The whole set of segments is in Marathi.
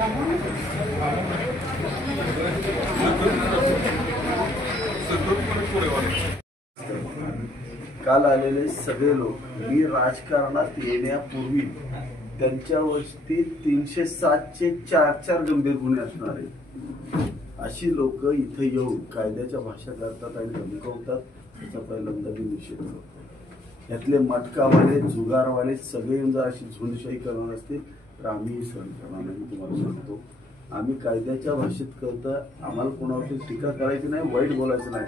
काल आलेले सगळे लोक मी राजकारणात येण्यापूर्वी त्यांच्यावरती 307चे 4 गंभीर गुन्हे असणार आहेत अशी लोक इथे येऊन कायद्याच्या भाषा करतात आणि धमकवतात, त्याचा पहिल्यांदा मी निषेध करतो। यातले मटकावाले जुगारवाले सगळे येऊन जर अशी झुंडशाही करणार असतील तर आम्ही सहन करणार नाही। तुम्हाला सांगतो, आम्ही कायद्याच्या भाषेत करतो, आम्हाला कोणावरती टीका करायची नाही, वाईट बोलायचं नाही।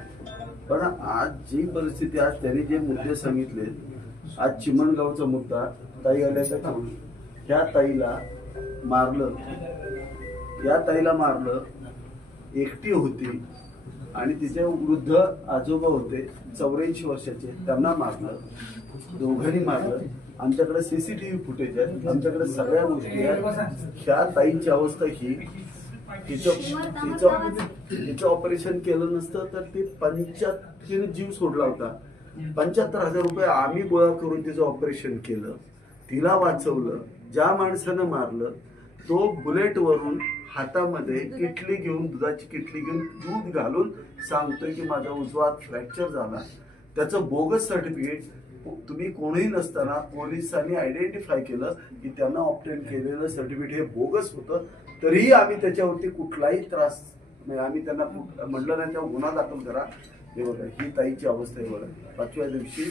पण आज जी परिस्थिती, आज त्यांनी जे मुद्दे सांगितले, आज चिमणगावचा मुद्दा, ताई आल्या त्या ह्या ताईला मारलं, या ताईला मारलं, एकटी होती आणि तिचे वृद्ध आजोबा होते 84 वर्षाचे, त्यांना मारलं, दोघांनी मारलं। आमच्याकडे सीसीटीव्ही फुटेज आहे, आमच्याकडे सगळ्या गोष्टी आहेत। ह्या ताईंची अवस्था ही, तिचं ऑपरेशन केलं नसतं तर ती 75 जीव सोडला होता। 75,000 रुपये आम्ही गोळा करून तिचं ऑपरेशन केलं, तिला वाचवलं। ज्या माणसानं मारलं तो बुलेट वरून हातामध्ये किटली घेऊन, दुधाची किटली घेऊन दूध घालून सांगतोय की माझा उजवा हात फ्रॅक्चर झाला। त्याचं बोगस सर्टिफिकेट तुम्ही कोणीही नसताना पोलिसांनी आयडेंटिफाय केलं की त्यांना ऑब्टेन केलेलं सर्टिफिकेट हे बोगस होतं, तरीही आम्ही त्याच्यावरती कुठलाही त्रास नाही, आम्ही त्यांना म्हटलं नाही तेव्हा गुन्हा दाखल करा। हे बघा ही ताईची अवस्था आहे बघा। 5व्या दिवशी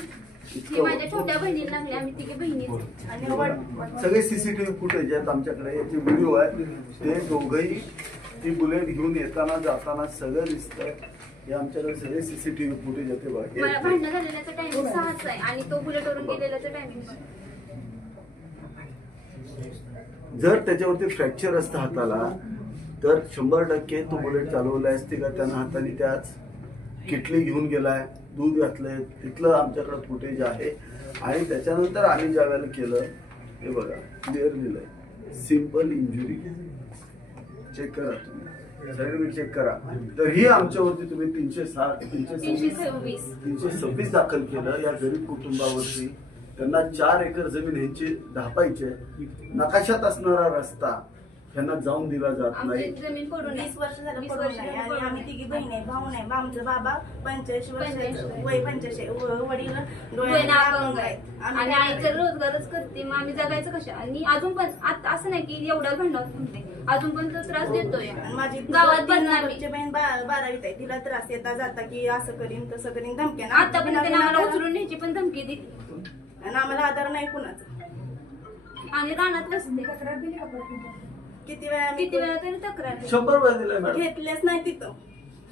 सगळे सीसीटीव्ही फुटेज आहेत आमच्याकडे, याचे व्हिडिओ आहेत, ते दोघंही ती बुलेट घेऊन येताना जाताना सगळं दिसतंय। हे आमच्याकडे सगळे सीसीटीव्ही फुटेज येते बघा। भांडण झालेल्याचं टायमिंग 6च आहे आणि तो बुलेटवरून गेलेल्याचं टायमिंग, जर त्याच्यावरती फ्रॅक्चर असतं हाताला तर 100% तो बुलेट चालवला असते का? त्यानं हाताने त्याच किटली घेऊन गेलाय, दूध घातलंय, तिथलं आमच्याकडे फुटेज आहे। आणि त्याच्यानंतर आम्ही ज्या वेळेला केलं, हे बघा क्लिअर लिहिलंय, सिंपल इंजुरी, चेक करा तुम्ही, सर्टिफिकेट चेक करा। तर ही आमच्यावरती तुम्ही 326 दाखल केलं या गरीब कुटुंबावरती। त्यांना 4 एकर जमीन ह्यांची ढापायची, नकाशात असणारा रस्ता त्यांना जाऊन दिला जात नाही। जमीन पडून 20 वर्ष झालं पडून नाही आणि आम्ही तिघी बहिणी आहे, भाऊ नाही। आमचा बाबा 85 वर्षाचं वय, 85 वडील डोळ्याला अपंग आहेत आणि आई तर रोजगारच करते, मग आम्ही जगायचं कशा? आणि अजून पण आता असं नाही की एवढ्या भांडणात थांबते, अजून पण तो त्रास देतोय। माझी गावात बदनामीची बहीण 12वीत आहे, तिला त्रास येता जाता की असं करीन तसं करीन धमक्या, आता पण त्यांना आम्हाला उचलून न्यायची पण धमकी दिली आणि आम्हाला आधार नाही कुणाचा। आणि रानात बसते, तक्रार दिली का? किती वेळा तरी तक्रार 100 वेळा दिलाय, घेतलेच नाही तिथं।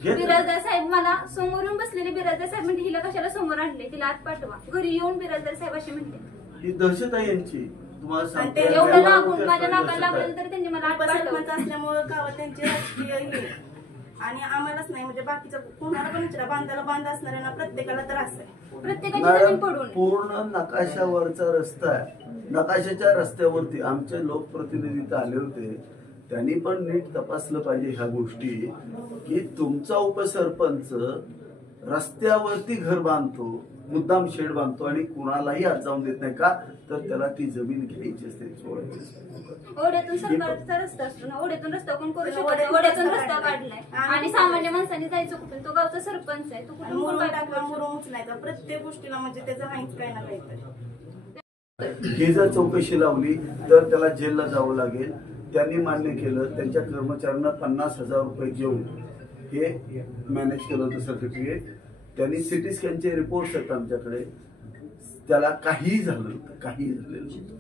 बिराजदार साहेब मला समोरून बसलेले बिराजदार साहेब म्हणते हिला कशाला समोर आणले, तिला आत पाठवा। घरी येऊन बिराजदार साहेब असे म्हणते, ही दहशत आहे यांची। तुम्हाला सांगते एवढं लागून माझ्या नाकाला लागलं तर त्यांनी मला आत पाठवलं असल्यामुळे गावात त्यांची राजकीय आणि आम्हालाच नाही, म्हणजे बाकीचं कोणाला पण विचारा, बांधायला बांध असणाऱ्यांना प्रत्येकाला त्रास आहे। प्रत्येकाची जमीन पडून पूर्ण नकाशावरचा रस्ता आहे, नकाशाच्या रस्त्यावरती आमचे लोकप्रतिनिधी आले होते, त्यांनी पण नीट तपासलं पाहिजे ह्या गोष्टी की तुमचा उपसरपंच रस्त्यावरती घर बांधतो, मुद्दाम शेड बांधतो आणि कुणालाही आत जाऊन देत नाही का? तर त्याला ती जमीन घ्यायची असते, सोडायची असते। ओढ्यातून सरकारचा रस्ता असतो ना, ओढ्यातून रस्ता कोण करू शकतो? ओढ्यातून रस्ता काढलाय आणि सामान्य माणसाने जायचं कुठून? तो गावचा सरपंच आहे, तो कुठून टाकला मुरुम उचलायचा प्रत्येक गोष्टीला, म्हणजे त्याचं हाईच काही ना काहीतरी। ही जर चौकशी लावली तर त्याला जेलला जावं लागेल। त्यांनी मान्य केलं, त्यांच्या कर्मचाऱ्यांना 50,000 रुपये घेऊन हे मॅनेज केलं होतं सर्टिफिकेट। त्यांनी सिटी स्कॅनचे रिपोर्ट्स आहेत आमच्याकडे, त्याला काहीही झालं, काही झालेलं नव्हतं।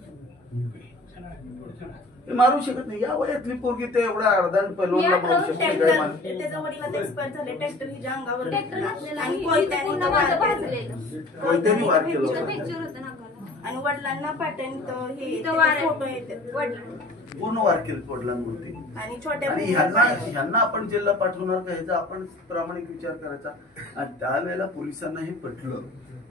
हे मारू शकत नाही, या वयातली पोरगी ते एवढ्या अर्धान पहिल्यांदा मारू शकते काय? त्याच्या वडिलांना एक्सपायर झाले, ट्रॅक्टर हिच्या अंगावर आणि कोयत्यानी वार केलं आणि वडिलांना पाट्याने हे फोटो येतात, पूर्ण वार केले वडिलांवरती। आणि छोट्या ह्यांना आपण जेलला पाठवणार का ह्याचा आपण प्रामाणिक विचार करायचा। आणि त्यावेळेला पोलिसांना हे पटलं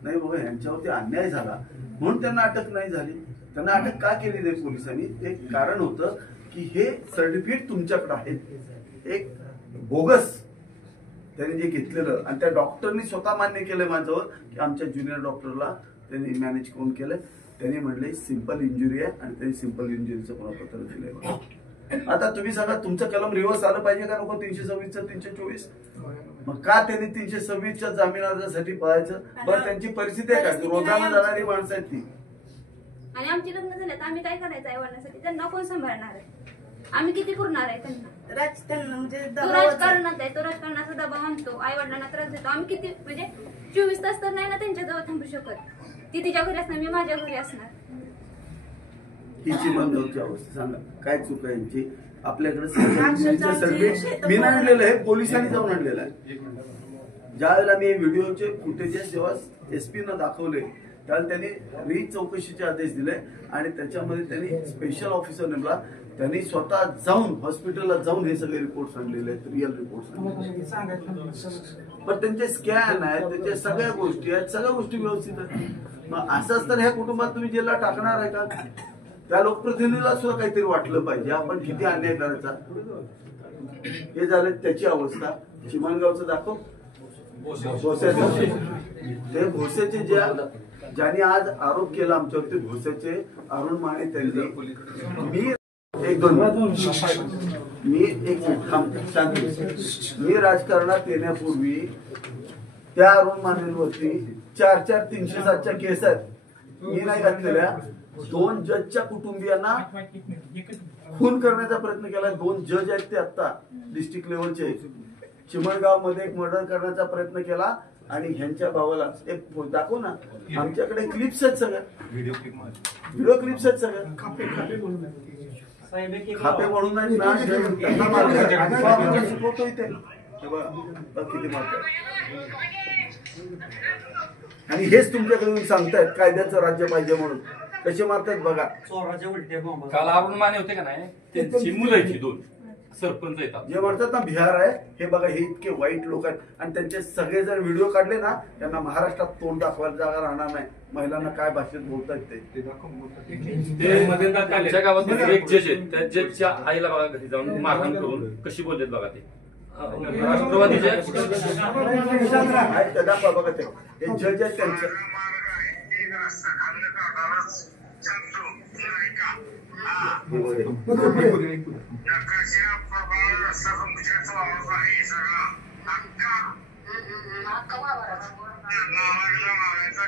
नाही, बाबा यांच्यावरती अन्याय झाला म्हणून त्यांना अटक नाही झाली। त्यांना अटक का केली नाही पोलिसांनी? ते कारण होतं की हे सर्टिफिकेट तुमच्याकडे आहे, एक बोगस त्यांनी जे घेतलेलं, आणि त्या डॉक्टरनी स्वतः मान्य केलं माझ्यावर की आमच्या ज्युनियर डॉक्टरला त्यांनी मॅनेज करून केलं। त्यांनी म्हणले सिंपल इंजुरी आहे आणि त्यांनी सिंपल इंजुरीचं प्रमाणपत्र दिलंय। आता तुम्ही सांगा तुमचं कलम रिव्हर्स आलं पाहिजे का नको 326चं 324? मग का त्यांनी 326च्या जामीन अर्जासाठी पळायचं? बरं त्यांची परिस्थिती आहे का? रोजानं जाणारी माणसं आहेत ती. आणि आमची लग्न झाले तर आम्ही काय करायचं आई वडिलांसाठी? त्यांना कोण सांभाळणार आहे? आम्ही किती पुरणार आहे त्यांना? म्हणजे तो राजकारणात आहे, तो राजकारणाचा दबाव आणतो, आई वडिलांना त्रास देतो. आम्ही किती म्हणजे 24 तास तर नाही ना त्यांच्याजवळ थांबू शकत. ती तिच्या घरी असणार, मी माझ्या घरी असणार. हिची बंधूची अवस्था सांगा काय चूक आहे यांची? आपल्याकडे सर्टिफिकेट मी नाही आणलेलं आहे, पोलिसांनी जाऊन आणलेलं आहे. ज्यावेळेला मी व्हिडिओचे फुटेजेस जेव्हा SP न दाखवले त्यावेळेला त्यांनी री चौकशीचे आदेश दिले आणि त्याच्यामध्ये त्यांनी स्पेशल ऑफिसर नेमला. त्यांनी स्वतः जाऊन हॉस्पिटलला जाऊन हे सगळे रिपोर्ट आणलेले आहेत, रिअल रिपोर्ट. पण त्यांचे स्कॅन आहेत, त्यांच्या सगळ्या गोष्टी आहेत, सगळ्या गोष्टी व्यवस्थित आहेत. मग असंच तर ह्या कुटुंबात तुम्ही जेलला टाकणार आहे का? त्या लोकप्रतिनिधीला सुद्धा काहीतरी वाटलं पाहिजे आपण किती अन्याय करायचा. हे झालं त्याची अवस्था. चिमणगावचं दाखव. ते भोसेचे ज्यांनी आज आरोप केला आमच्यावरती, भोसेचे अरुण माने त्यांनी. मी राजकारणात येण्यापूर्वी त्या अरुण मानेंवरती 4 307च्या केस आहेत. मी नाही घातलेल्या. 2 जजच्या कुटुंबियांना खून करण्याचा प्रयत्न केला. 2 जज आहेत ते आता डिस्ट्रिक्ट लेवलचे. चिमणगाव मध्ये एक मर्डर करण्याचा प्रयत्न केला आणि ह्यांच्या भावाला एक दाखव ना. आमच्याकडे क्लिप्स आहेत सगळ्या, व्हिडिओ क्लिप्स आहेत सगळ्या. खापे म्हणून नाही ना, शिकवतो इथे किती मारतात. आणि हेच तुमच्याकडून सांगतायत कायद्याचं राज्य पाहिजे म्हणून. कसे मारतात बघा. काल अरुण माने होते का नाही, त्यांची मुलं आहेत 2 सरपंच येतात जे म्हणतात ना बिहार आहे हे बघा. हे इतके वाईट लोक आहेत आणि त्यांचे सगळे जर व्हिडिओ काढले ना त्यांना महाराष्ट्रात तोंड दाखवायला जागा राहणार नाही. महिलांना काय भाषेत बोलतात ते आमच्या गावात एक जज आहेत, त्या जजच्या आईला बघा घरी जाऊन मारहाण करून कशी बोलतात बघा. ते राष्ट्रवादीचे दाखवा बघा. ते जज आहेत त्यांचं.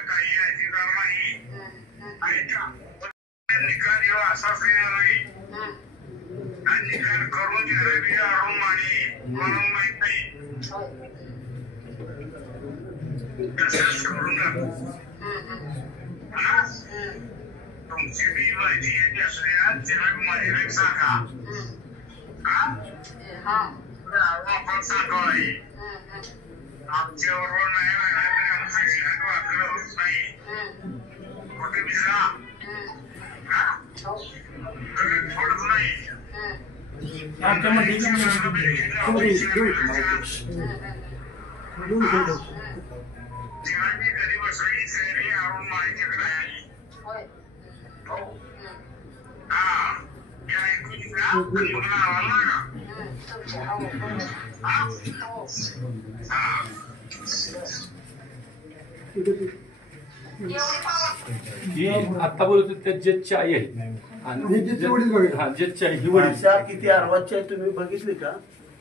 काही अधिकार नाही. निकाल असा नाही. निकाल करून दिला अरुण माने म्हणून माहित नाही. तसंच करून तुमची बी माहिती येते असल्या त्याला माझ्या सांगा. आपण सांगा आमच्याबरोबर नाही राहिला आमचं जीवन वाकडं होत नाही. कुठे बी जा थोडंच नाही. जेव्हा घरी बसली सगळी अरुण माहितीकडे आली. ऐकून का मुलं आवाला का आता बोलत त्या जजची आई आहे आणि जजची आई ही वडील. किती अर्वाची आहे तुम्ही बघितली का?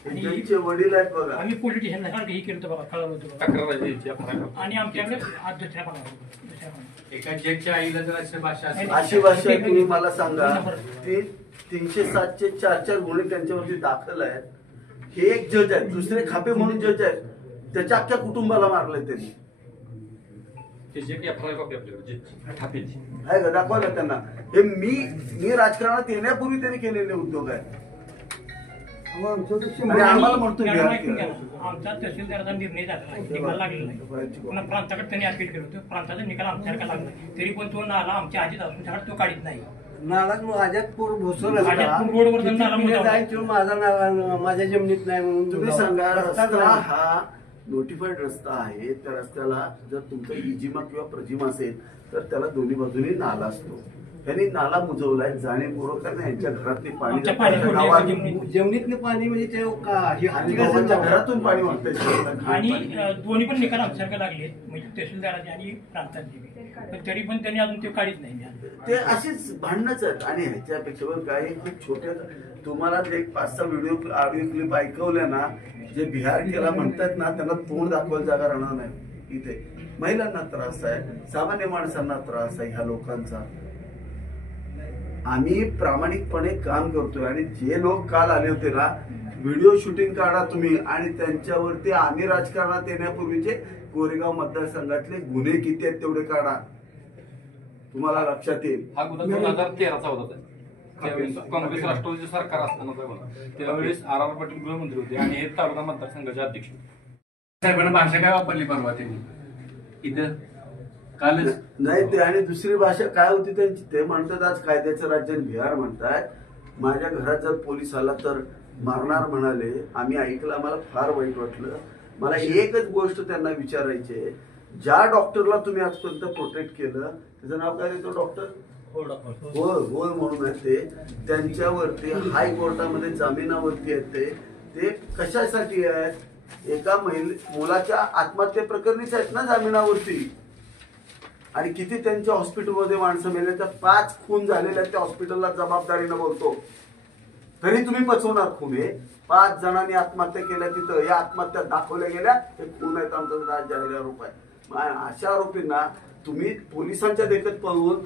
त्यांचे वडील आहेत बघा. आम्ही पोलीस स्टेशनला हे केलं होतं बघा, कळवलं होतं तक्रार द्यायची आपण. आणि आमच्याकडे दुसऱ्या भागावर एका जजच्या आईला जर अशी भाषा अशी भाषा तुम्ही मला सांगा. ती 307चे 4 गुन्हे त्यांच्यावरती दाखल आहेत. हे एक जज आहेत, दुसरे खापे म्हणून जज आहेत. त्याच्या अख्ख्या कुटुंबाला मारलंय त्यांनी. आहे का दाखवा ना त्यांना. हे मी राजकारणात येण्यापूर्वी त्यांनी केलेले उद्योग आहेत. आणि आम्हाला म्हणतो आमचा तहसीलदाराचा निर्णय झाला निकाल लागलेला नाही. पुन्हा प्रांताकडे त्यांनी अपील केलं होतं. प्रांताचा निकाल आमच्याकडे लागला तरी पण तो नाला आमच्या आजीत असून तो काढीत नाही. नालाच माझ्यापूर भोसवलं रोडवर माझा नाला माझ्या जमिनीत नाही म्हणून तुम्ही सांगा. रस्ता हा नोटिफाईड रस्ता आहे, त्या रस्त्याला जर तुमचा इजिमा किंवा प्रजिमा असेल तर त्याला दोन्ही बाजूनी नाला असतो. त्यांनी नाला बुजवलाय जाणीवपूर्वक, कारण यांच्या घरातली पाणी आमच्या पाणी जातं. सोडलं गावात जमिनीतलं पाणी म्हणजे ते आणि लोकांच्या घरातून पाणी वाटतंय. आणि दोन्ही पण निकाल आमच्यासारखे लागले, म्हणजे तहसीलदाराचे आणि प्रांताचे. पण तरी पण त्यांनी अजून ते काढीच नाही. ते अशीच भांडणच आहेत. आणि ह्याच्यापेक्षा काय खूप छोट्या, तुम्हाला एक 5-6 व्हिडिओ ऑडिओ क्लिप ऐकवल्या ना, जे बिहार केला म्हणतात ना, त्यांना तोंड दाखवायला जागा राहणार नाही. इथे महिलांना त्रास आहे, सामान्य माणसांना त्रास आहे ह्या लोकांचा. आम्ही प्रामाणिकपणे काम करतोय. आणि जे लोक काल आले होते ना, व्हिडिओ शूटिंग काढा तुम्ही, आणि त्यांच्यावरती आम्ही राजकारणात येण्यापूर्वीचे कोरेगाव मतदारसंघातले गुन्हे किती आहेत तेवढे काढा, तुम्हाला लक्षात येईल. हा गुन्हा 2013चा होता. त्यावेळेस काँग्रेस राष्ट्रवादीचे सरकार असताना त्यावेळेस आर पाटील गृहमंत्री होते आणि हे तालुका मतदारसंघाचे अध्यक्ष. साहेबांना भाषा काय वापरली परवा त्यांनी इथं कालच? नाही ते, आणि दुसरी भाषा काय होती त्यांची, ते म्हणतात आज कायद्याचं राज्य बिहार म्हणतात. माझ्या घरात जर पोलीस आला तर मारणार म्हणाले. आम्ही ऐकलं, आम्हाला फार वाईट वाटलं. मला एकच गोष्ट त्यांना विचारायची आहे, ज्या डॉक्टरला तुम्ही आजपर्यंत प्रोटेक्ट केलं त्याचं नाव काय देतो, डॉक्टर होय म्हणून आहे ते, त्यांच्यावरती हायकोर्टामध्ये जामिनावरती आहेत. ते कशासाठी आहेत? एका मुलाच्या आत्महत्ये प्रकरणीच आहेत ना जामिनावरती. आणि किती त्यांच्या हॉस्पिटलमध्ये माणसं मेले, तर 5 खून झालेल्या त्या हॉस्पिटलला जबाबदारीनं बोलतो, तरी तुम्ही पचवणार खून. हे 5 जणांनी आत्महत्या केल्या तिथं, या आत्महत्या दाखवल्या गेल्या, हे खून आहेत, आमचा जाहीर आरोप आहे. अशा आरोपींना तुम्ही पोलिसांच्या देखत पळवून,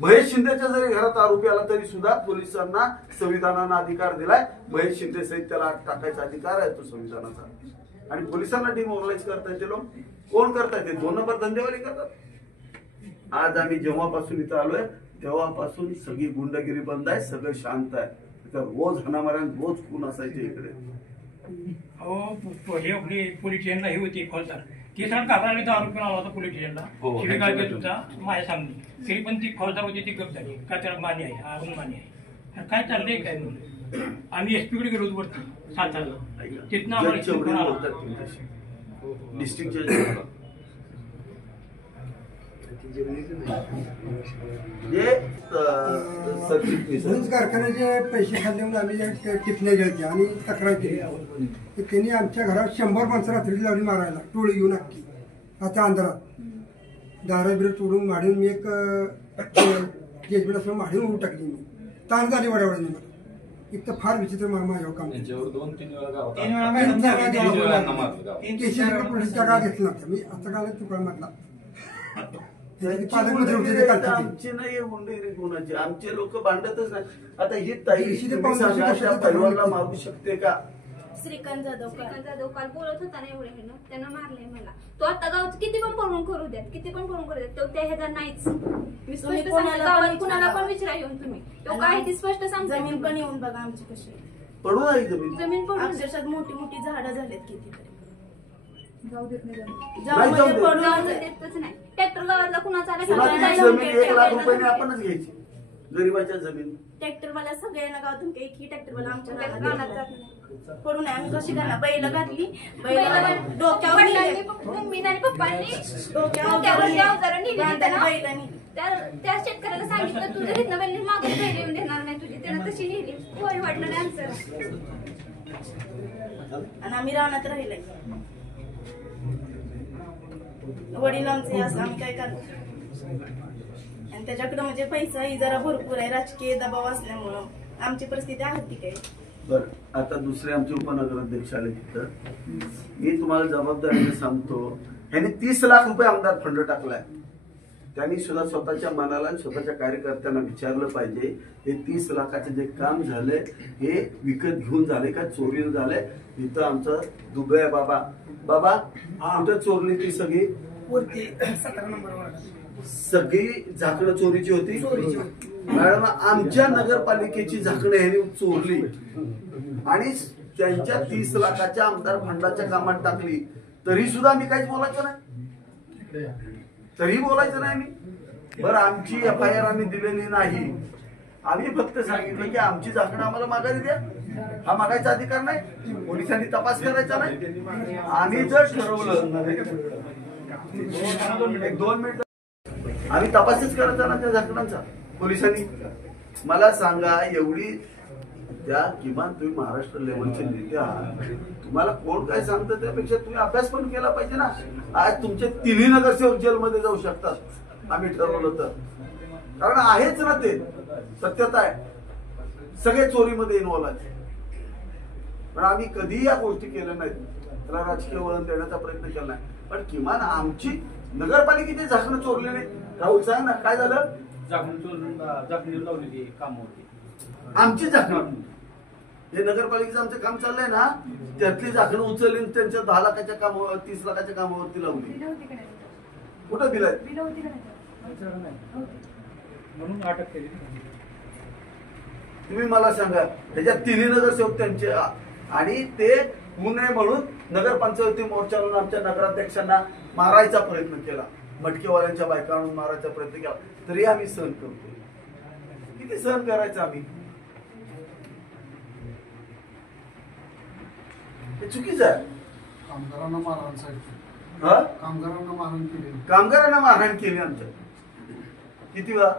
महेश शिंदेच्या जरी घरात आरोपी आला तरी सुद्धा पोलिसांना संविधानानं अधिकार दिलाय. महेश शिंदे सहित त्याला आत टाकायचा अधिकार आहे तो संविधानाचा. आणि पोलिसांना डिमोरलाइज करतायत ते लोक. कोण करतायत? ते 2 नंबर धंदेवाली करतात. आज आम्ही जेव्हापासून इथं आलोय तेव्हापासून सगळी गुंडगिरी बंद आहे, सगळं शांत आहे. रोज हाणामाऱ्या, रोज खून असायचे इकडे. हे आपली पोलीस स्टेशनला ही होती फौजदार, ती सर घाबरली, 10 रुपये आला होता पोलीस स्टेशनला, शिवीगाळ देत होता माझ्या सामने. तरी पण ती फौजदार होती, ती गप झाली. का त्याला मान्य आहे, अजून मान्य आहे. काय चाललंय काय म्हणून आम्ही एसपीकडे गेलो होतो वरती सातारला. तिथनं आम्हाला डिस्ट्रिक्ट जज ऊस कारखान्याचे पैसे खाल्ले म्हणून आम्ही टिपण्या घ्यायची आणि तक्रार केली. त्यांनी आमच्या घरात 100 माणसं रात्री लावली मारायला, टोळी घेऊन अख्खी. आता अंधारात दारा बिर तोडून माडून मी एक केजबीड असं माडून उडून टाकली. मी ताण झाली वड्यावड्याने. मला इतकं फार विचित्र माझ्यावर काम. पोलिसच्या काळ घेतला नव्हता मी, आता काळ तुकडा मधला. आमची नाही गुंडगिरी कोणाची, आमचे लोक भांडतच नाही. आता ही परिवाराला मारू शकते का? श्रीकांत जाधव काल बोलत होता ना, एवढे हे ना, त्यानं मारलंय मला. तो आता गावात किती पण पळून करू द्यात, किती पण पळून करू द्यात, तो त्या ह्याचा नाहीच. मी स्पष्ट सांगते, गावात कुणाला पण विचारा येऊन तुम्ही, तो काय ती स्पष्ट सांगते. जमीन पण येऊन बघा आमची कशी पडू आहे. जमीन पडून अक्षरशः मोठी मोठी झाडं झालेत कितीतरी. जाऊ देत नाही, जाऊ देतच नाही. ट्रॅक्टर गावातला कुणाचा आला, जमीन 1 लाख रुपयाने आपणच घ्यायची, गरीबाच्या जमीन. ट्रॅक्टरवाला सगळ्यांना गावातून काही ट्रॅक्टरवाला आमच्या गावात जात नाही. पडून आम्ही कशी करणार? बैल घातली, डोक्यावर मम्मी आणि पप्पांनी त्या शेतकऱ्याला सांगितलं, तुझं हिथनं बैल मागे बैल येऊन देणार नाही तुझी. त्यानं तशी नेली. होय वाटलं नाही आमचं. आणि आम्ही रानात राहिलोय. वडील आमचे असं, आम्ही काय करतो? आणि त्याच्याकडे म्हणजे पैसाही जरा भरपूर आहे, राजकीय दबाव असल्यामुळं आमची परिस्थिती आर्थिक आहे. बर, आता दुसरे आमचे उपनगराध्यक्ष आले तिथं. मी तुम्हाला जबाबदारीने सांगतो, ह्यांनी 30 लाख रुपये आमदार फंड टाकलाय. त्यांनी सुद्धा स्वतःच्या मनाला आणि स्वतःच्या कार्यकर्त्यांना विचारलं पाहिजे, हे 30 लाखाचं जे काम झालंय हे विकत घेऊन झाले का चोरीनं झालंय? इथं आमचं दुबे बाबा कुठं चोरली ती सगळी? 17 नंबरवर सगळी झाकडं चोरीची होती. मॅडम, आमच्या नगरपालिकेची झाकडं ह्यांनी चोरली आणि त्यांच्या 30 लाखाच्या आमदार फंडाच्या कामात टाकली. तरी सुद्धा आम्ही काहीच बोलायचं नाही. तरी बोलायचं नाही मी. बरं, आमची FIR आम्ही दिलेली नाही. आम्ही फक्त सांगितलं की आमची झाकडं आम्हाला माघारी द्या. हा मागायचा अधिकार नाही? पोलिसांनी तपास करायचा नाही? आम्ही जर ठरवलं एक 2 मिनिट आम्ही तपासच करायचा ना त्या झाकणांचा पोलिसांनी. मला सांगा, एवढी त्या किमान तुम्ही महाराष्ट्र लेवलचे नेते आहात, तुम्हाला कोण काय सांगतं त्यापेक्षा तुम्ही अभ्यास पण केला पाहिजे ना. आज तुमचे 3 नगरसेवक जेलमध्ये जाऊ शकतात आम्ही ठरवलं तर, कारण आहेच ना ते सत्यता आहे. सगळे चोरीमध्ये इन्व्हॉल्व आहेत, पण आम्ही कधीही या गोष्टी केल्या नाहीत, त्याला राजकीय वळण देण्याचा प्रयत्न केला नाही. पण किमान आमची नगरपालिकेचे झाकणं चोरले नाही. राहुल सांग ना काय झालं? झाकणी लावलेली कामावरती आमची झाकणं, हे नगरपालिकेचं आमचं काम चाललंय ना, त्यातली झाकणं उचलली त्यांच्या 10 लाखाच्या कामावर 30 लाखाच्या कामावरती लावली. कुठं बिल आहे? म्हणून अटक केली. तुम्ही मला सांगा, त्याच्यात 3 नगरसेवक त्यांचे, आणि ते होऊ नये म्हणून नगरपंचायती मोर्चावरून आमच्या नगराध्यक्षांना मारायचा प्रयत्न केला, मटकेवाल्यांच्या बायका आणून मारायचा प्रयत्न केला, तरी आम्ही सहन करतो. किती सहन करायचं आम्ही? हे चुकीचं आहे. कामगारांना मारहाण साहेब, कामगारांना मारहाण केली, कामगारांना मारहाण केली आमच्या. किती वेळा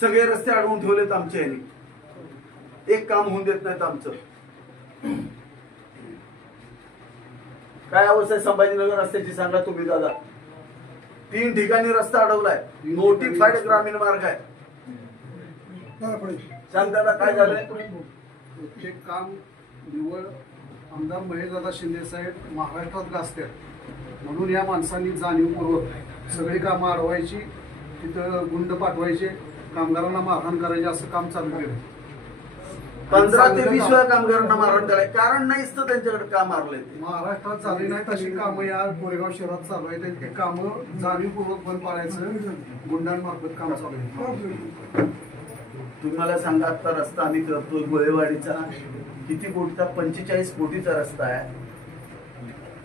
सगळे रस्ते अडवून ठेवलेत आमच्या यांनी, एक काम होऊन देत नाहीत आमचं. काय अवस्था आहे संभाजीनगर रस्त्याची सांगा तुम्ही दादा. 3 ठिकाणी रस्ता अडवलाय, नोटिफाईड ग्रामीण मार्ग आहे. सांग दादा काय झालंय? प्रत्येक काम निवळ आमदार महेशदादा शिंदे साहेब महाराष्ट्रात गाजतात म्हणून या माणसांनी जाणीवपूर्वक सगळी कामं अडवायची, तिथं गुंड पाठवायचे, कामगारांना मारहाण करायचे, असं काम चालू केलं. 15 ते 20 वेळा कामगारांना मारहाण करायचं, कारण नाहीच तर त्यांच्याकडे काम मारलंय. महाराष्ट्रात चालली नाही तशी कामं या कोरेगाव शहरात चालू आहे. त्यांची कामं जाणीवपूर्वक बंद पाडायचं गुंडांमार्फत काम चालू आहे. तुम्ही मला सांगा, आता रस्ता आम्ही करतोय गोळेवाडीचा, किती कोटीचा? 45 कोटीचा रस्ता आहे.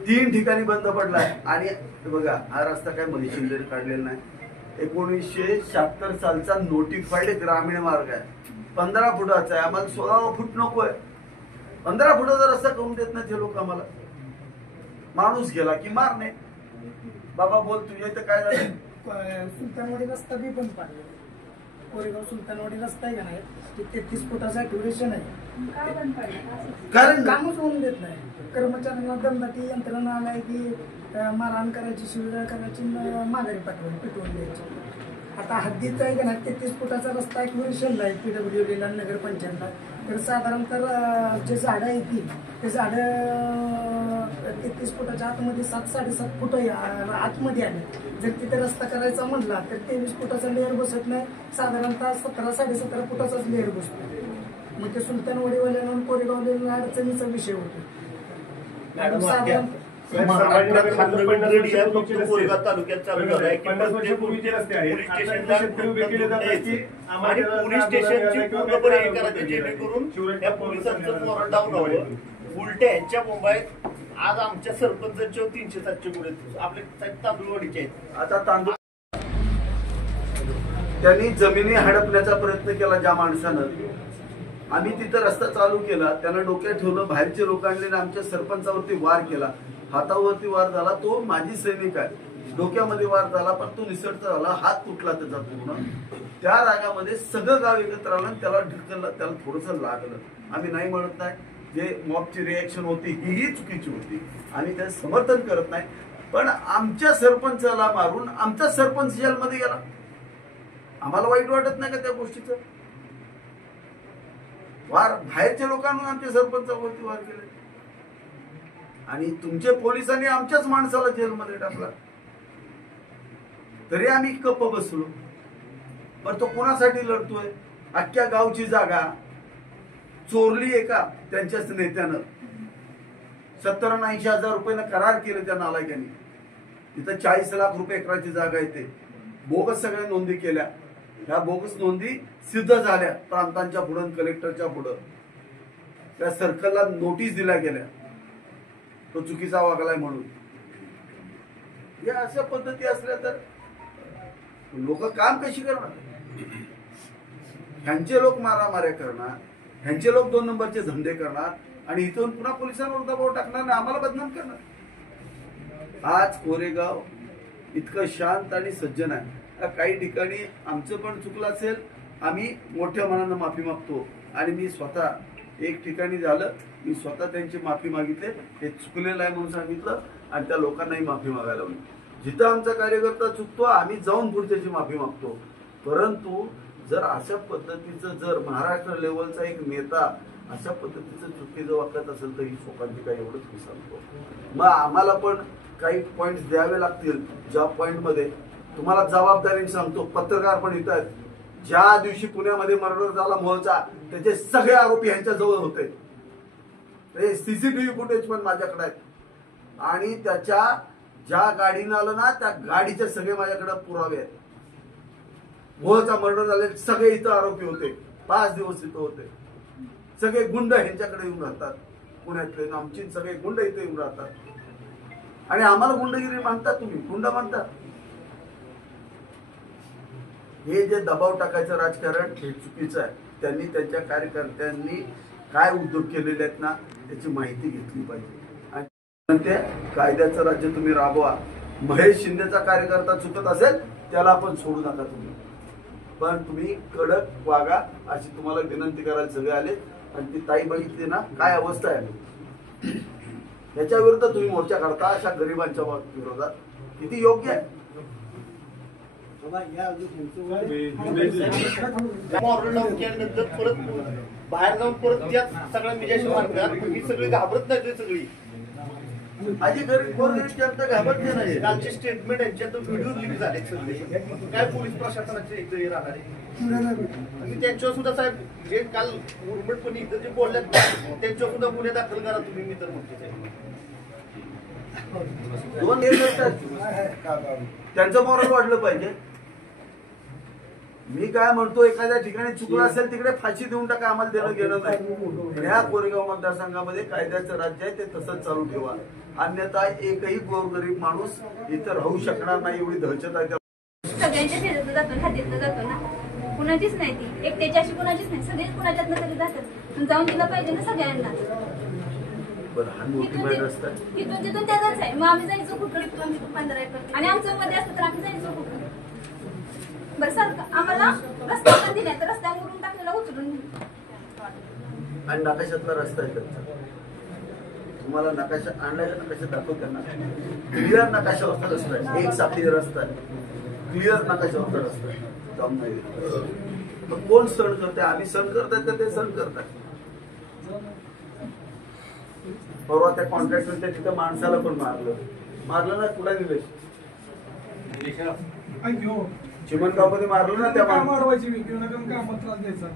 3 ठिकाणी बंद पडलाय. आणि बघा, हा रस्ता काय मनीषिंदे काढलेला नाही, 1976 सालचा नोटिफाईड ग्रामीण मार्ग आहे. 15 फुटाचा आहे. आम्हाला 16 फूट नकोय. 15 फुटाचा रस्ता करून देत नाही ते लोक आम्हाला. माणूस गेला की मारणे. बाबा बोल, तुझ्या इथं काय झालं? सुलतानवाडी रस्ता बी बंद पाडले. कोरेगाव सुलतानवाडी रस्ता आहे का नाही, 33 फुटाचा ड्युरेशन आहे, कारण कामच होऊन देत नाही. कर्मचाऱ्यांना दमदाटी यंत्रणा आलाय की मारहाण करायची, शिवीगाळ करायची, माघारी पिटवून द्यायची. आता हद्दीत आहे का नाही, 33 फुटाचा रस्ता एक विषय आहे PWDला नगरपंचायतला. तर साधारणतः जे झाडं आहेत ते झाडं 33 फुटाच्या आतमध्ये 7-7.5 फुट आतमध्ये आले. जर तिथे रस्ता करायचा म्हणला तर 23 फुटाचा लेअर बसत नाही, साधारणतः 17-17.5 फुटाचाच लेअर बसतो. मग ते सुलतानवाडीवाल्यांना कोरेगावला अडचणीचा विषय होतो. कोरेगाव तालुक्यात चालू झालाय की पोलीस स्टेशनची पूर्णपणे हे करायचे, जेणेकरून त्या पोलिसांचं मोरल डाऊन व्हावं. उलट्या ह्यांच्या मुंबईत आज आमच्या सरपंचांच्या 300-700 गुन्हे आपले तांदूळवाडीचे आहेत. आता तांदूळ त्यांनी जमिनी हडपण्याचा प्रयत्न केला ज्या माणसानं. आम्ही तिथं रस्ता चालू केला, त्यानं डोक्यात ठेवलं, बाहेरचे लोक आणले, आमच्या सरपंचावरती वार केला. हातावरती वार झाला, तो माजी सैनिक आहे, डोक्यामध्ये वार झाला, पण तो निसटता झाला, हात तुटला त्याचा पूर्ण. त्या रागामध्ये सगळं गाव एकत्र आलं, त्याला ढकललं, त्याला थोडंसं लागलं. आम्ही नाही म्हणत नाही, जे मॉबची रिएक्शन होती ही चुकीची होती, आम्ही त्याचं समर्थन करत नाही. पण आमच्या सरपंचाला मारून आमचा सरपंच जेलमध्ये गेला. आम्हाला वाईट वाटत नाही का त्या गोष्टीचं? वार बाहेरच्या लोकांना आमच्या सरपंचावरती वार केले, आणि तुमच्या पोलिसांनी आमच्याच माणसाला जेलमध्ये टाकला, तरी आम्ही गप्प बसलो. पण तो कोणासाठी लढतोय? अख्ख्या गावची जागा चोरली एका त्यांच्याच नेत्यानं. 70-80 हजार रुपयानं करार केले त्या नालायकांनी. तिथं 40 लाख रुपये एकराची जागा येते. बोगस सगळ्या नोंदी केल्या. ह्या बोगस नोंदी सिद्ध झाल्या प्रांतांच्या पुढं, कलेक्टरच्या पुढं. त्या सर्कलला नोटीस दिल्या गेल्या, तो चुकीचा वागलाय म्हणून. या अशा पद्धती असल्या तर लोक काम कशी करणार? ह्यांचे लोक मारामाऱ्या करणार, ह्यांचे लोक 2 नंबरचे धंदे करणार आणि इथून पुन्हा पोलिसांवर दबाव टाकणार आणि आम्हाला बदनाम करणार। आज कोरेगाव इतकं शांत आणि सज्जन आहे। काही ठिकाणी आमचं पण चुकलं असेल, आम्ही मोठ्या मनानं माफी मागतो आणि मी स्वतः एक ठिकाणी झालं, मी स्वतः त्यांची माफी मागितली, हे चुकलेलं आहे म्हणून सांगितलं आणि त्या लोकांनाही माफी मागायला लावली। जिथं आमचा कार्यकर्ता चुकतो आम्ही जाऊन पुढच्याची माफी मागतो, परंतु जर अशा पद्धतीचं जर महाराष्ट्र लेवलचा एक नेता अशा पद्धतीचं चुकीचं वागत असेल तर ही शोकांतिका एवढंच मी सांगतो। मग आम्हाला पण काही पॉइंट द्यावे लागतील, ज्या पॉइंट मध्ये तुम्हाला जबाबदारीने सांगतो, पत्रकार पण येत आहेत, ज्या दिवशी पुण्यामध्ये मर्डर झाला मोहचा त्याचे सगळे आरोपी यांच्या जवळ होते, ते सीसीटीव्ही फुटेज पण माझ्याकडे आहेत आणि त्याच्या ज्या गाडीनं आलं ना त्या गाडीचे सगळे माझ्याकडे पुरावे आहेत। मोहचा मर्डर झाले सगळे इथं आरोपी होते, 5 दिवस इथं होते, सगळे गुंड ह्यांच्याकडे येऊन राहतात पुण्यातले, आमची सगळे गुंड इथे येऊन राहतात आणि आम्हाला गुंडगिरी मानतात, तुम्ही गुंड मानता। हे जे दबाव टाकायचं राजकारण हे चुकीचं आहे। त्यांनी त्यांच्या कार्यकर्त्यांनी काय उद्योग केलेले आहेत ना त्याची माहिती घेतली पाहिजे आणि म्हणते कायद्याचं राज्य तुम्ही राबवा। महेश शिंदेचा कार्यकर्ता चुकत असेल त्याला आपण सोडू नका तुम्ही, पण तुम्ही कडक वागा अशी तुम्हाला विनंती करायला सगळे आले आणि ती ताई बघितली ना काय अवस्था आहे, याच्या विरुद्ध तुम्ही मोर्चा काढता अशा गरिबांच्या विरोधात, किती योग्य आहे? केल्यानंतर परत बाहेर जाऊन परत त्या सगळ्या मिजाशी मारतात, ही सगळी घाबरत नाही, सगळी आधी गरीब जनता घाबरते नाही। कालचे स्टेटमेंट यांच्यात व्हिडिओ लिक झाले सगळे, काय पोलीस प्रशासनाचे इथे राहणार आहे आणि त्यांच्यावर सुद्धा साहेब जे काल उर्मटपणे इथं जे बोलल्यात त्यांच्यावर सुद्धा गुन्हे दाखल करा तुम्ही, मी तर म्हणतो त्यांचं मॉरल वाढलं पाहिजे। मी काय म्हणतो, एखाद्या ठिकाणी चुकलं असेल तिकडे फाशी देऊन टाका, आम्हाला देणं घेणं नाही। ह्या कोरेगाव मतदारसंघामध्ये कायद्याचं राज्य आहे ते तसंच चालू ठेवा, अन्यथा एकही गोरगरीब माणूस इथं राहू शकणार नाही, एवढी दहशत आहे। सगळ्यांच्या शेजारचं जातो, खात्यातनं जातो ना, कुणाचीच नाही ती एकट्याची अशी कुणाचीच नाही, सगळेच कुणाच्यातनं तरी जातात, जाऊन दिलं पाहिजे ना सगळ्यांना। इथून तिथून त्याचाच आहे, मग आम्ही जायचो कुठं 15 एकर आणि आमचं मध्ये असतं तर आम्ही जायचो कुठं? बरं सरकार आम्हाला रस्ता दिल्या तर रस्त्यावरून टाकलेला उचलून आणि नकाशातला रस्ता आहे त्यांचा, तुम्हाला नकाशा आणलाय, नकाशा दाखव त्यांना, क्लिअर नकाशावरचा रस्ता आहे, एक साखळी रस्ता आहे, क्लिअर नकाशावरचा रस्ता आहे, जाऊन नाही। मग कोण सण करते? आम्ही सण करतायत का ते सण करतात? परवा त्या कॉन्ट्रॅक्टरच्या तिथं माणसाला पण मारलं ना, कुठे निलेश चिमणगावमध्ये मारलं ना,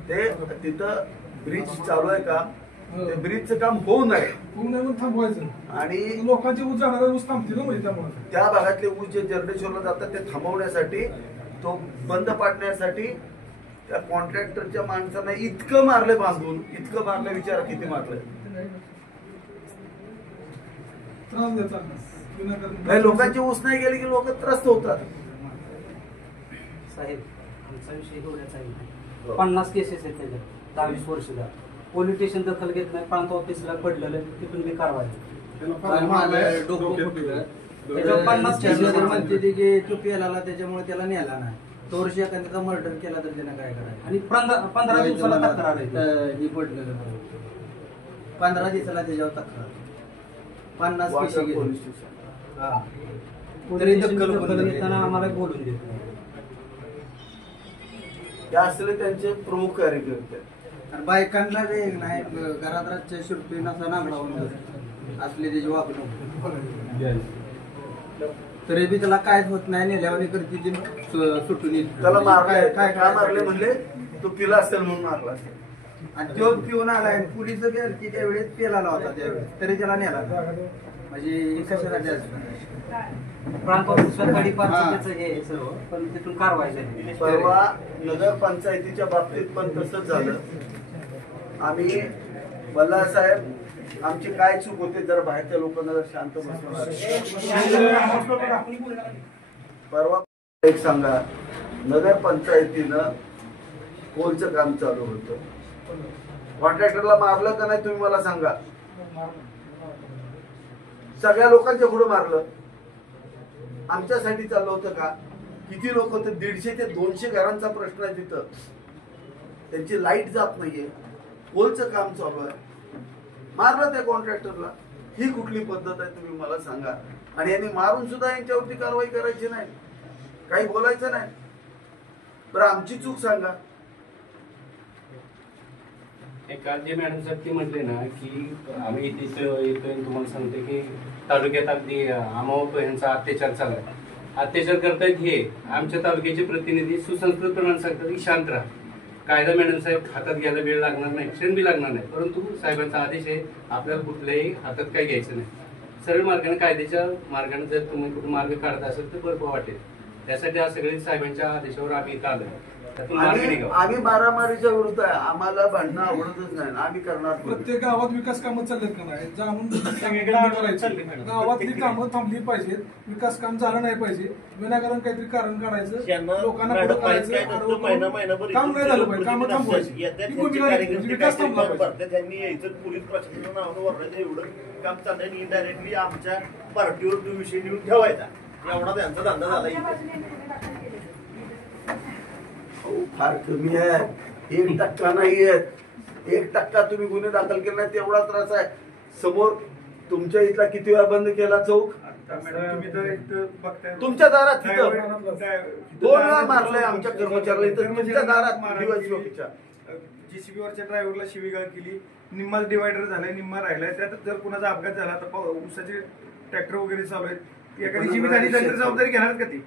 ते तिथं ब्रिज चालू आहे का, ते ब्रिजचं काम होऊ नये थांबवायचं आणि लोकांचे ऊस जाणारे ऊस थांबतील ना, म्हणजे त्यामुळे त्या भागातले ऊस जे जर्डेश्वरला जातात ते थांबवण्यासाठी, तो बंद पाडण्यासाठी त्या कॉन्ट्रॅक्टरच्या माणसांना इतकं मारले बांधून, इतकं मारलं, विचारा किती मारलं। लोकांची ऊस नाही गेली की लोक त्रस्त होतात। साहेब आमचा विषय एवढाच आहे, 50 केसेस आहेत त्याच्यात, 10-20 वर्षाला पोलीस स्टेशन दखल घेत नाही, प्रांत ऑफिसला पडलेलं तिथून बी कारवाई, त्याच्यावर 50 केसेस म्हणते की तो पेलाला त्याच्यामुळे त्याला नेला नाही, तो वर्षी एखाद्याचा मर्डर केला तर त्यानं काय करायचं, आणि 15 दिवसाला तक्रार आहे, ही पडलेलं 15 दिवसाला त्याच्यावर तक्रार, 50 केसेस गेले, तरी दखल घेताना आम्हाला बोलून देत हे असले त्यांचे प्रमुख कार्यकर्ते। आणि बायकांना जे नाही घरात रातच्या शिरपी नसा नांगरावून असले त्याची वागणूक, तरी बी त्याला कायच होत नाही, नेल्यावर करते ती सुटून येते। त्याला मारले काय मारले म्हणले, तो पिला असेल म्हणून मारला असेल आणि तो पिऊन आलाय, पोलिस त्यावेळेस पेलाला होता त्यावेळेस, तरी त्याला नेला, म्हणजे कशाला प्रांत ऑफिसर गाडीपारचं हे सर्व, पण तिथून कारवाई झाली। परवा नगरपंचायतीच्या बाबतीत पण तसंच झालं। आम्ही बल्ला साहेब आमची काय चूक होते जर बाहेरच्या लोकांना जर शांत बसवणार, परवा एक सांगा, नगरपंचायतीनं पोलचं काम चालू होतं, कॉन्ट्रॅक्टरला मारलं का नाही तुम्ही मला सांगा. सगळ्या लोकांच्या पुढे मारलं. आमच्यासाठी चाललं होतं का? किती लोक होते? 150 ते 200 घरांचा प्रश्न आहे तिथं. त्यांची लाईट जात नाहीये, पोलचं काम चालू आहे. मारलं त्या कॉन्ट्रॅक्टरला. ही कुठली पद्धत आहे तुम्ही मला सांगा. आणि यांनी मारून सुद्धा यांच्यावरती कारवाई करायची नाही, काही बोलायचं नाही. बरं आमची चूक सांगा. काल जे मॅडम साहेब ते म्हटले ना की आम्ही तिथं येतोय तुम्हाला सांगते की तालुक्यात अगदी आमावतो यांचा अत्याचार चाललाय. अत्याचार करतायत हे आमच्या तालुक्याचे प्रतिनिधी सुसंस्कृतपणाने सांगतात की शांत राहा. कायदा मॅडम साहेब हातात घ्यायला वेळ लागणार नाही, क्षण बी लागणार नाही. परंतु साहेबांचा आदेश आहे, आपल्याला कुठल्याही हातात काही घ्यायचं नाही. सरळ मार्गाने कायद्याच्या मार्गाने जर तुम्ही कुठे मार्ग काढत असेल तर बरं वाटेल. त्यासाठी आज सगळे साहेबांच्या आदेशावर आम्ही इथं आलोय. त्यातून मार्ग निघावा. आम्ही मारामारीच्या विरुद्ध आहे. आम्हाला भांडणं आवडतच नाही. आम्ही करणार. प्रत्येक गावात विकास कामं चाललेत का नाही? जाऊन गावातली कामं थांबली पाहिजेत. विकास काम झालं नाही पाहिजे. विनाकारण काहीतरी कारण काढायचं, लोकांना पुढे काढायचं, काम नाही झालं पाहिजे. कामं थांबवायची. विकास थांबला पाहिजे. त्यांनी यायचं पोलीस प्रशासनाचं नाव वरडायचं. एवढं काम चाललंय. इनडायरेक्टली आमच्या पार्टीवर तो विषय नेऊन ठेवायचा. एवढा त्यांचा धंदा झाला. फार कमी आहे. 1% नाही आहेत. 1% तुम्ही गुन्हे दाखल केले नाही तेवढा त्रास आहे. समोर तुमच्या इथला किती वेळा बंद केला चौक? तुमच्या दारात तिथं 2 वेळा मारलंय आमच्या कर्मचाऱ्याला. इथं तुमच्या दारात दिवसच्या जीसीबीवरच्या ड्रायव्हरला शिवीगाळ केली. निम्मा डिवायडर झालाय, निम्मा राहिलाय. त्यात जर कुणाचा अपघात झाला तर ऊसाचे ट्रॅक्टर वगैरे चालू आहेत, एखादी जीवित झाली तर जबाबदारी घेणार का ती?